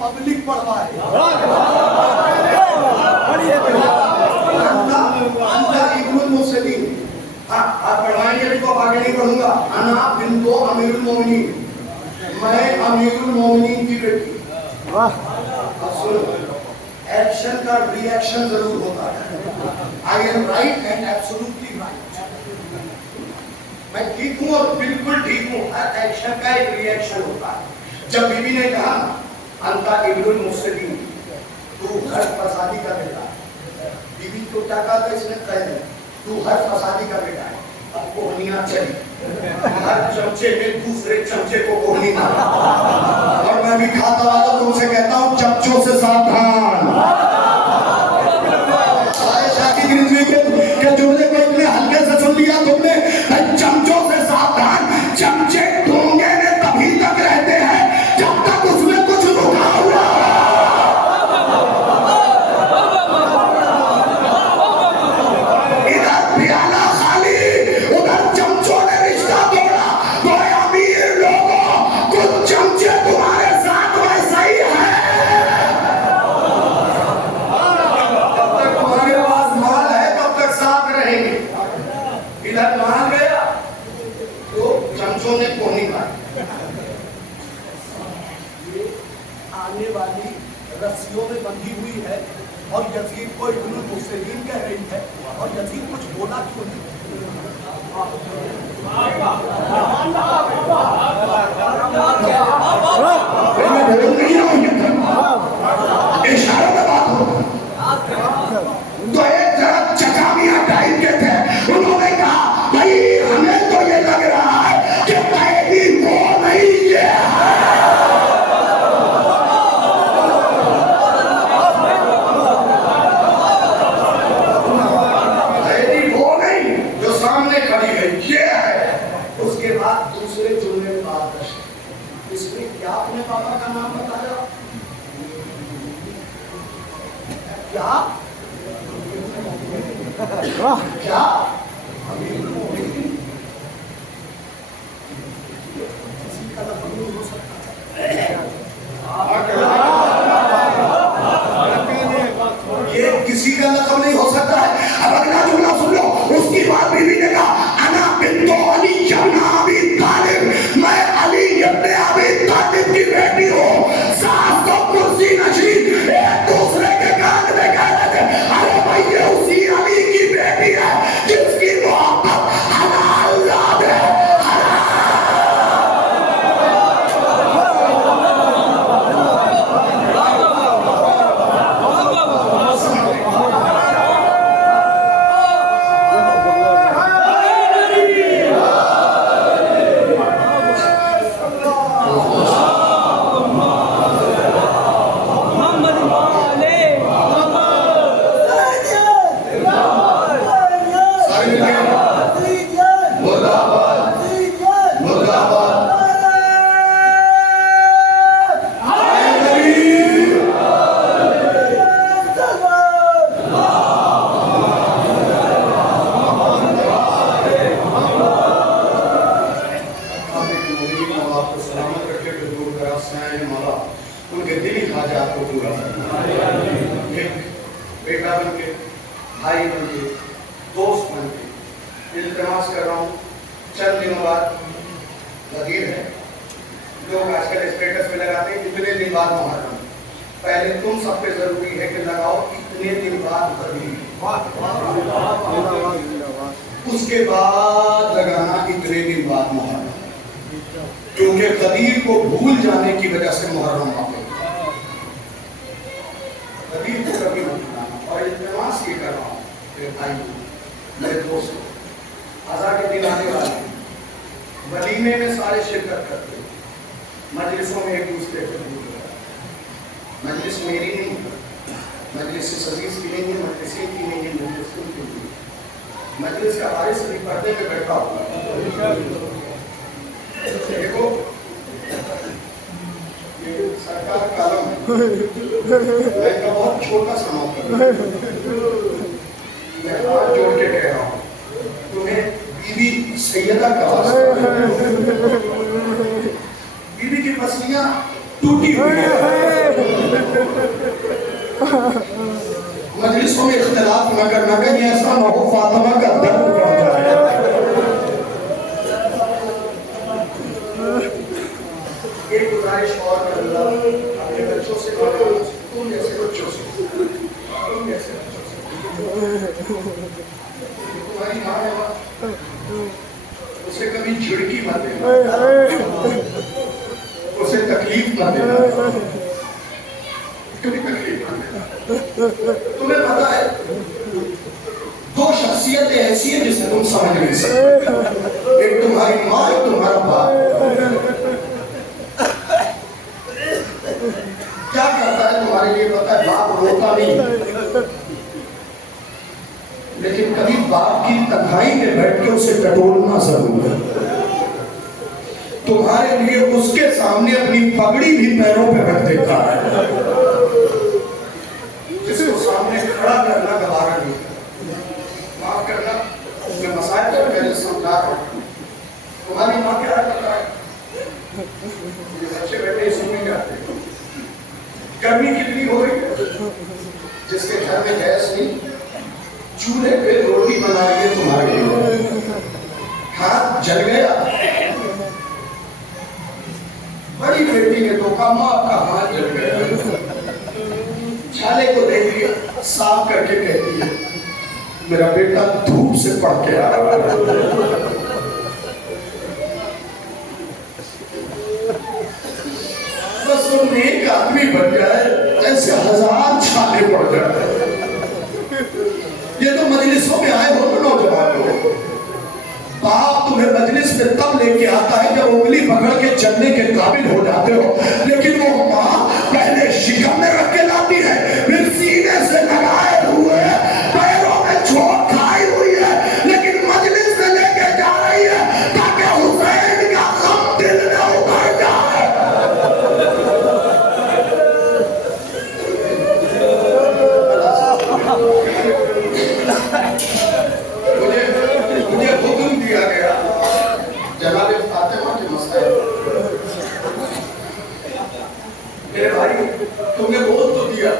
पब्लिक पढ़वाए इब्नुल मुफस्सिदीन, आप पढ़वाएंगे भी तो आगे नहीं पढ़ूंगा। अना बिन्तो अमीरुल मोमिनीन, मैं अमीरुल मोमिनीन की बेटी। अब सुनो, एक्शन का रिएक्शन जरूर होता है। I am right and absolutely right, मैं ठीक हूँ और बिल्कुल ठीक हूँ। हर एक्शन का एक रिएक्शन होता है। जब बीबी ने कहा अंता इब्नुल मुफस्सिदीन, तू हर फसादी का बेटा, बीबी को क्या कहा था इसने, कह दे तू हर फसादी का बेटा है। अब कोहनियां चली, हर चमचे में दूसरे चमचे को कोहनी मारा, और मैं भी खाता वाला तुमसे कहता हूँ चमचों से सावधान। शाकिर रिजवी के जुमले को इतने हल्के से सुन लिया तुमने, चमचों से सावधान। चमचे डोंगे में तभी तक रहते हैं जब तक उसमें कुछ रुका हुआ। इधर प्याला खाली, उधर चमचों ने रिश्ता तोड़ा। तो अमीर लोगों, कुछ चमचे तुम्हारे साथ वैसा ही है। जब तक तुम्हारे पास माल है तब तक साथ रहेंगे। इधर माल गया तो चमचों ने कोहनी मारी। आने वाली रस्सियों में बंधी हुई है और यजीद को इब्नुल मुफस्सिदीन कह रही है, और यजीद कुछ बोला क्यों नहीं। इशारों में बात हो तो एक तरफ चचा मियां टाइप के थे, उन्होंने कहा भाई हमें तो ये लग रहा है कि कैदी वो नहीं है। कैदी वो नहीं, इल्तिमास कर रहा हूँ, चंद दिनों बाद गदीर है। लोग आजकल स्टेटस में लगाते हैं इतने दिन बाद मुहर्रम। पहले तुम सब पे जरूरी है कि लगाओ इतने दिन बाद गदीर, उसके बाद लगाना इतने दिन बाद मुहर्रम, क्योंकि गदीर को भूल जाने की वजह से मुहर्रम वाक़ई गदीर को कभी मत भुलाना। और इल्तिमास ये कर रहा हूँ मेरे भाई मेरे दोस्त, अज़ा के दिन आने वाले हैं, वलीमे में सारे शिरकत करते हैं, मजलिसों में एक दूसरे को भूल रहा है। मजलिस मेरी नहीं, मजलिस अजीज की नहीं है, मजलिस की नहीं है, मजलिस की नहीं है। मजलिस का वारिस भी पर्दे पे बैठा हुआ। देखो ये सरकार कलम मैं का बहुत छोटा सा मौका, मैं हाथ जोड़ के कह रहा हूँ, तुम्हें बीबी सैयदा का वास्ता, बीबी की पसलियां टूटी हुई है, मजलिसों में इख्तिलाफ न करना, कहीं ऐसा न हो फातिमा का दर्द बढ़ जाए। एक गुजारिश और कर रहा हूं अपने बच्चों से, तुम जैसे बच्चों से, तुम जैसे बच्चों से, तुम्हारी माँ है माँ, उसे कभी झिड़की मत देना, उसे तकलीफ मत देना, कभी तकलीफ मत देना। तुम्हें पता है दो शख्सियतें ऐसी हैं जिसे तुम समझ नहीं सकते, एक तुम्हारी माँ, एक तुम्हारा बाप। क्या करता है तुम्हारे लिए पता है? बाप रोता नहीं, लेकिन कभी बाप की तन्हाई में बैठ के उसे टटोलना जरूर है। तुम्हारे लिए उसके सामने अपनी पगड़ी भी पैरों पे रख देता है, जिसको सामने खड़ा करना गवारा नहीं। माफ करना, मैं मसाइल कर पहले समझा रहा हूँ। तुम्हारी माँ क्या करता है? ये बच्चे बैठे स्कूल में जाते हैं, गर्मी कितनी हो रही है, जिसके घर में गैस नहीं, चूल्हे पे रोटी बना रही है तुम्हारे लिए, हाथ जल गया, बड़ी बेटी ने तो कहा माँ का हाथ जल गया, छाले को देख लिया, साफ करके कहती है मेरा बेटा धूप से पड़ के आ रहा है। बस तुम एक आदमी बन जाए, ऐसे हजार छाले पड़ जाते। ये तो मजलिसों में आए हो तो नौजवान लोग, बाप तुम्हें मजलिस में तब लेके आता है जब उंगली पकड़ के चलने के काबिल हो जाते हो, लेकिन वो माँ पहले शिकम में रख के लाती है, फिर सीने से लगाए हुए पैरों में चोट खाई हुई है, लेकिन मजलिस से लेके जा रही है ताकि हुसैन का गम दिल में उतर जाए। मुझे हुक्म दिया गया जनाब फातिमा के मसले, मेरे भाई तुमने बोल तो दिया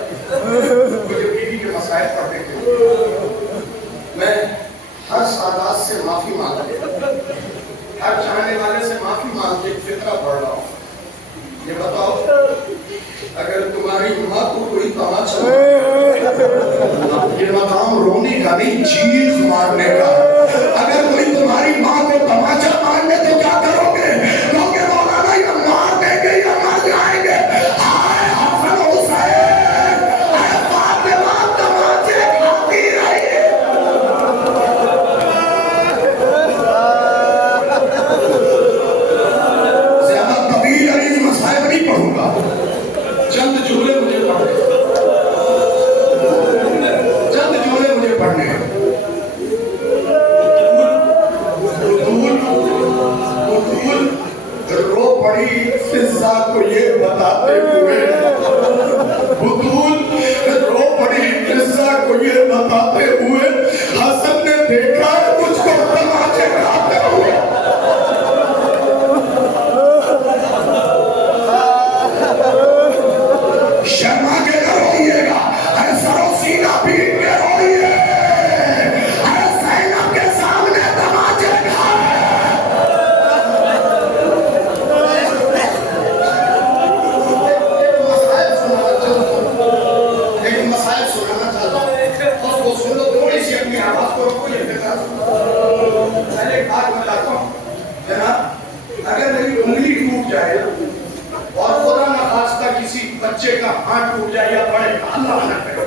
मुझे बीवी के मसाइल पढ़ने के लिए। मैं हर सादात से माफी मांगता, हर चाहने वाले से माफी मांग के फितरा पढ़ रहा हूँ। ये बताओ, अगर तुम्हारी माँ को कोई तमाचा, ये मकाम रोने का नहीं चीख मारने का, अगर कोई तुम्हारी माँ को तमाचा मारने तो क्या करोगे? कहोगे मौलाना ये मार देंगे या मर जाएंगे। हाय हसन हुसैन, हाय फातिमा तमाचे खाती रही। ज्यादा तवील अरीज मसाइब नहीं पढ़ूंगा, चंद जुमले मुझे पढ़ने, चंद जुमले मुझे पढ़ने हैं। रो पड़ी फिजा को ये बताते हुए, बुतूल रो पड़ी फिजा को ये बताते हुए, हसन ने देखा मुझको तमाचे खाते हुए। शर्मा के न रोइएगा, सरो सीना पीट के रोइए, सैनब के सामने पहले एक बात बताता हूँ जनाब, अगर मेरी उंगली टूट जाए और खुदा ना खास्ता किसी बच्चे का हाथ टूट जाए या बड़े का, अल्लाह ना करे,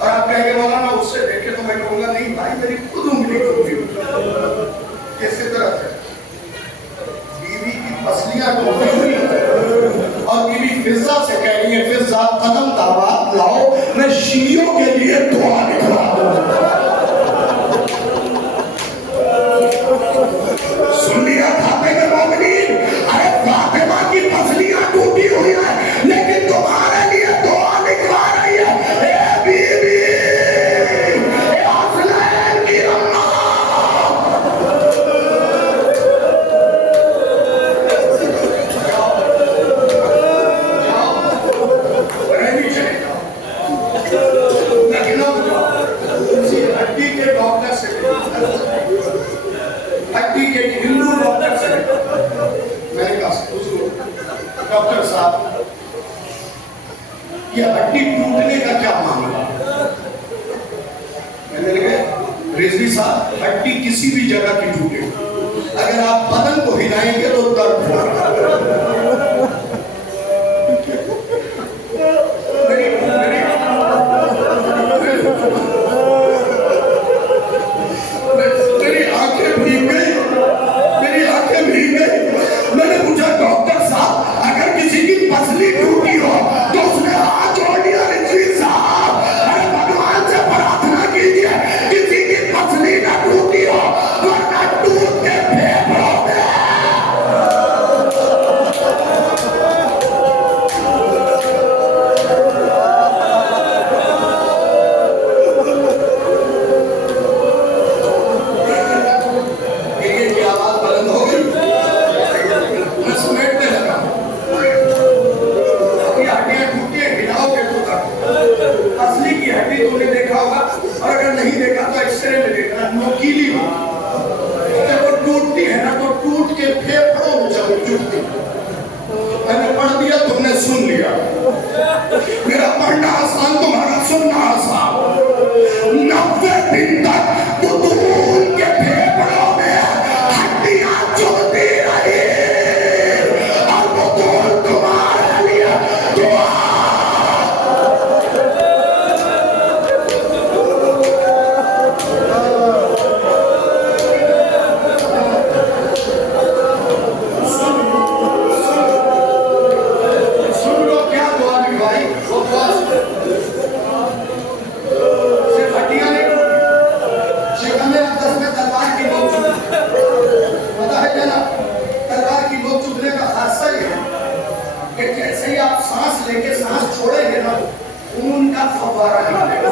और आप कहेंगे मौलाना उससे देखे, तो मैं कहूँगा नहीं भाई मेरी खुद उंगली टूटी। इसी तरह से बीवी की पसलियां टूटी हुई और बीवी फिजा से कह रही है, फिजा कदम दावत लाओ, मैं शियों के लिए दुआ लिखवा दूं। सुन लिया खाते में मोमिनीन, अरे फातिमा की पसलियां टूटी हुई है लेकिन तुम्हारे लिए दुआ लिखवा रही है। ए बीबी, ए हसनैन की अम्मा, हड्डी के डॉक्टर से, हड्डी के हिंदू डॉक्टर से मैंने कहा डॉक्टर साहब ये हड्डी टूटने का क्या मामला? मैंने कहा रिजवी साहब हड्डी किसी भी जगह की टूटे, अगर आप बदन को हिलाएंगे तो दर्द होगा। मैंने पूछा डॉक्टर साहब अगर किसी की पसली टूटी हो तो उसने हाथ जोड़ दिया, रिजवी साहब अरे भगवान से प्रार्थना कीजिए किसी की पसली ना टूटी हो वरना टूट के फेफड़ों में। ये आवाज बुलंद हो गई, मैं समेटने लगा। अपनी हड्डियां टूटी है, हिलाओगे तो तक असली की हड्डी तुमने देखा होगा, और अगर नहीं देखा तो एक्सरे में देखना, नोकीली हो जब वो टूटती है ना तो टूट के फेफड़ों में जब चुभती। मैंने पढ़ दिया, तुमने सुन लिया। मेरा पढ़ना आसान, तुम्हारा सुनना आसान। 90 दिन तक बुतून के फेफड़ों में हड्डियां चुभती रही और बुतून तुम्हारे लिए दुआ। सुन लो क्या दुआ भी भाई, वो दुआ सिर्फ हड्डियां नहीं, शिकंजे अब्दस में तलवार की नोक चुभ, पता है क्या? तलवार की नोक चुभने का खासा ये है कि जैसे ही आप सांस लेके सांस छोड़ेंगे ना खून का फव्वारा निकलेगा।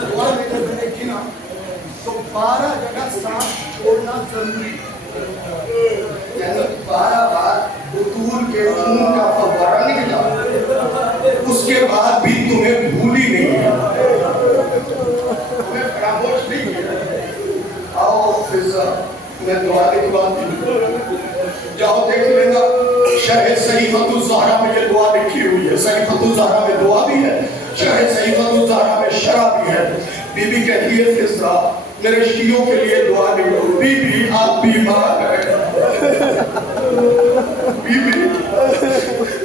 दुआ में जब मैंने गिना तो 12 जगह सांस छोड़ना जरूरी, यानी 12 बार बुतूल के खून का फव्वारा निकला, उसके बाद भी तुम्हें भूली नहीं है, तुम्हें खामोश नहीं किया। आओ फिजा मैं दुआ लिखवाती हूँ, जाओ देख लेना शरह सहीफतुज़ ज़हरा में ये दुआ लिखी हुई है। सहीफतुज़ ज़हरा में दुआ भी है, शरह सहीफतुज़ ज़हरा में शरह भी है। बीबी कहती है फिजा मेरे शियों के लिए दुआ लिखो। बीबी आप बीमार हैं, बीबी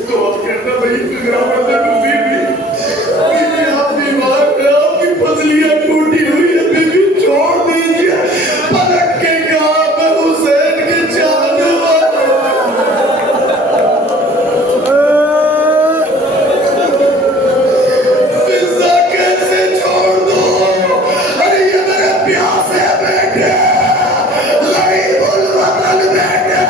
दुआ करना भाई, फिजा बीबी बीबी आप बीमार हैं, आपकी पसलियां टूटी हुई है, बीबी छोड़ दीजिए, पलट के कहा मैं हुसैन के चाहने वाला। फिजा कैसे छोड़ दो? अरे ये मेरे प्यासे बेटे, गरीबुल वतन बेटे,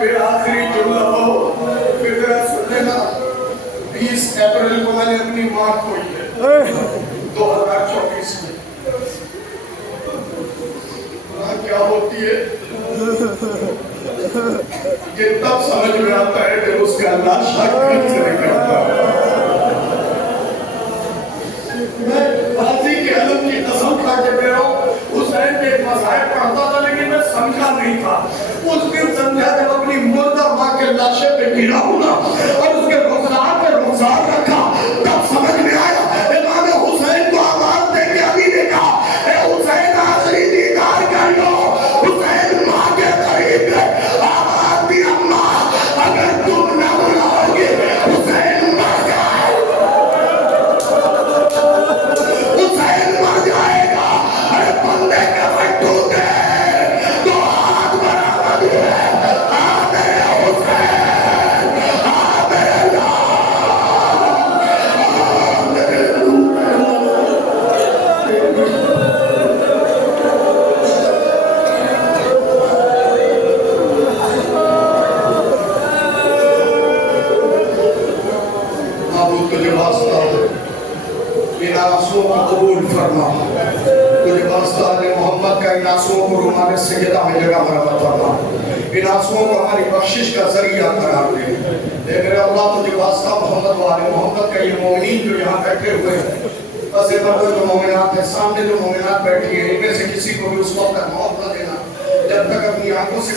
फिर आखिरी जुमला हो, फिर जरा सुन लेना। 20 अप्रैल को मैंने अपनी माँ खोई है, 2024 में। माँ क्या होती है ये तब समझ में आता है जब उसका अल्लाह शाकिर से निकलता है। मैं बाजी के अलम की कसम खा के कह रहा हूँ, हुसैन के मसाइब पढ़ता था लेकिन मैं समझा नहीं था। उस दिन समझा जब अपनी मुर्दा माँ के लाशे पे गिरा हूँ ना और उसके रुखसार पे रुखसार रखा, तब समझ में आया। इमाम हुसैन को आवाज दे के अभी ने कहा, ए हुसैन आखिरी दीदार कर लो। हुसैन माँ के करीब है, आवाज दी अम्मा अगर तुम न बुलाओगे हुसैन मर जाए, हुसैन मर जाएगा। अरे बंदे के फट्टू दे तो हाथ बराबर है। आ मेरे हुसैन, आ मेरे माबूद तुझे वास्ता इन आंसुओं को कबूल फरमा। तुझे वास्ता है मोहम्मद का इन आंसुओं को रुमाने से जगह में जगह बराबर फरमा। इन आंसुओं को हमारी बख्शिश का जरिया करार दे। मेरे अल्लाह तुझे वास्ता मोहम्मद वाले मोहम्मद का ये मोमिनीन जो यहाँ बैठे हुए हैं, बस ये मर्द जो मोमिनात है, सामने जो मोमिनात बैठी है, इनमें से किसी को भी उस वक्त तक मौत न देना जब तक अपनी आंखों से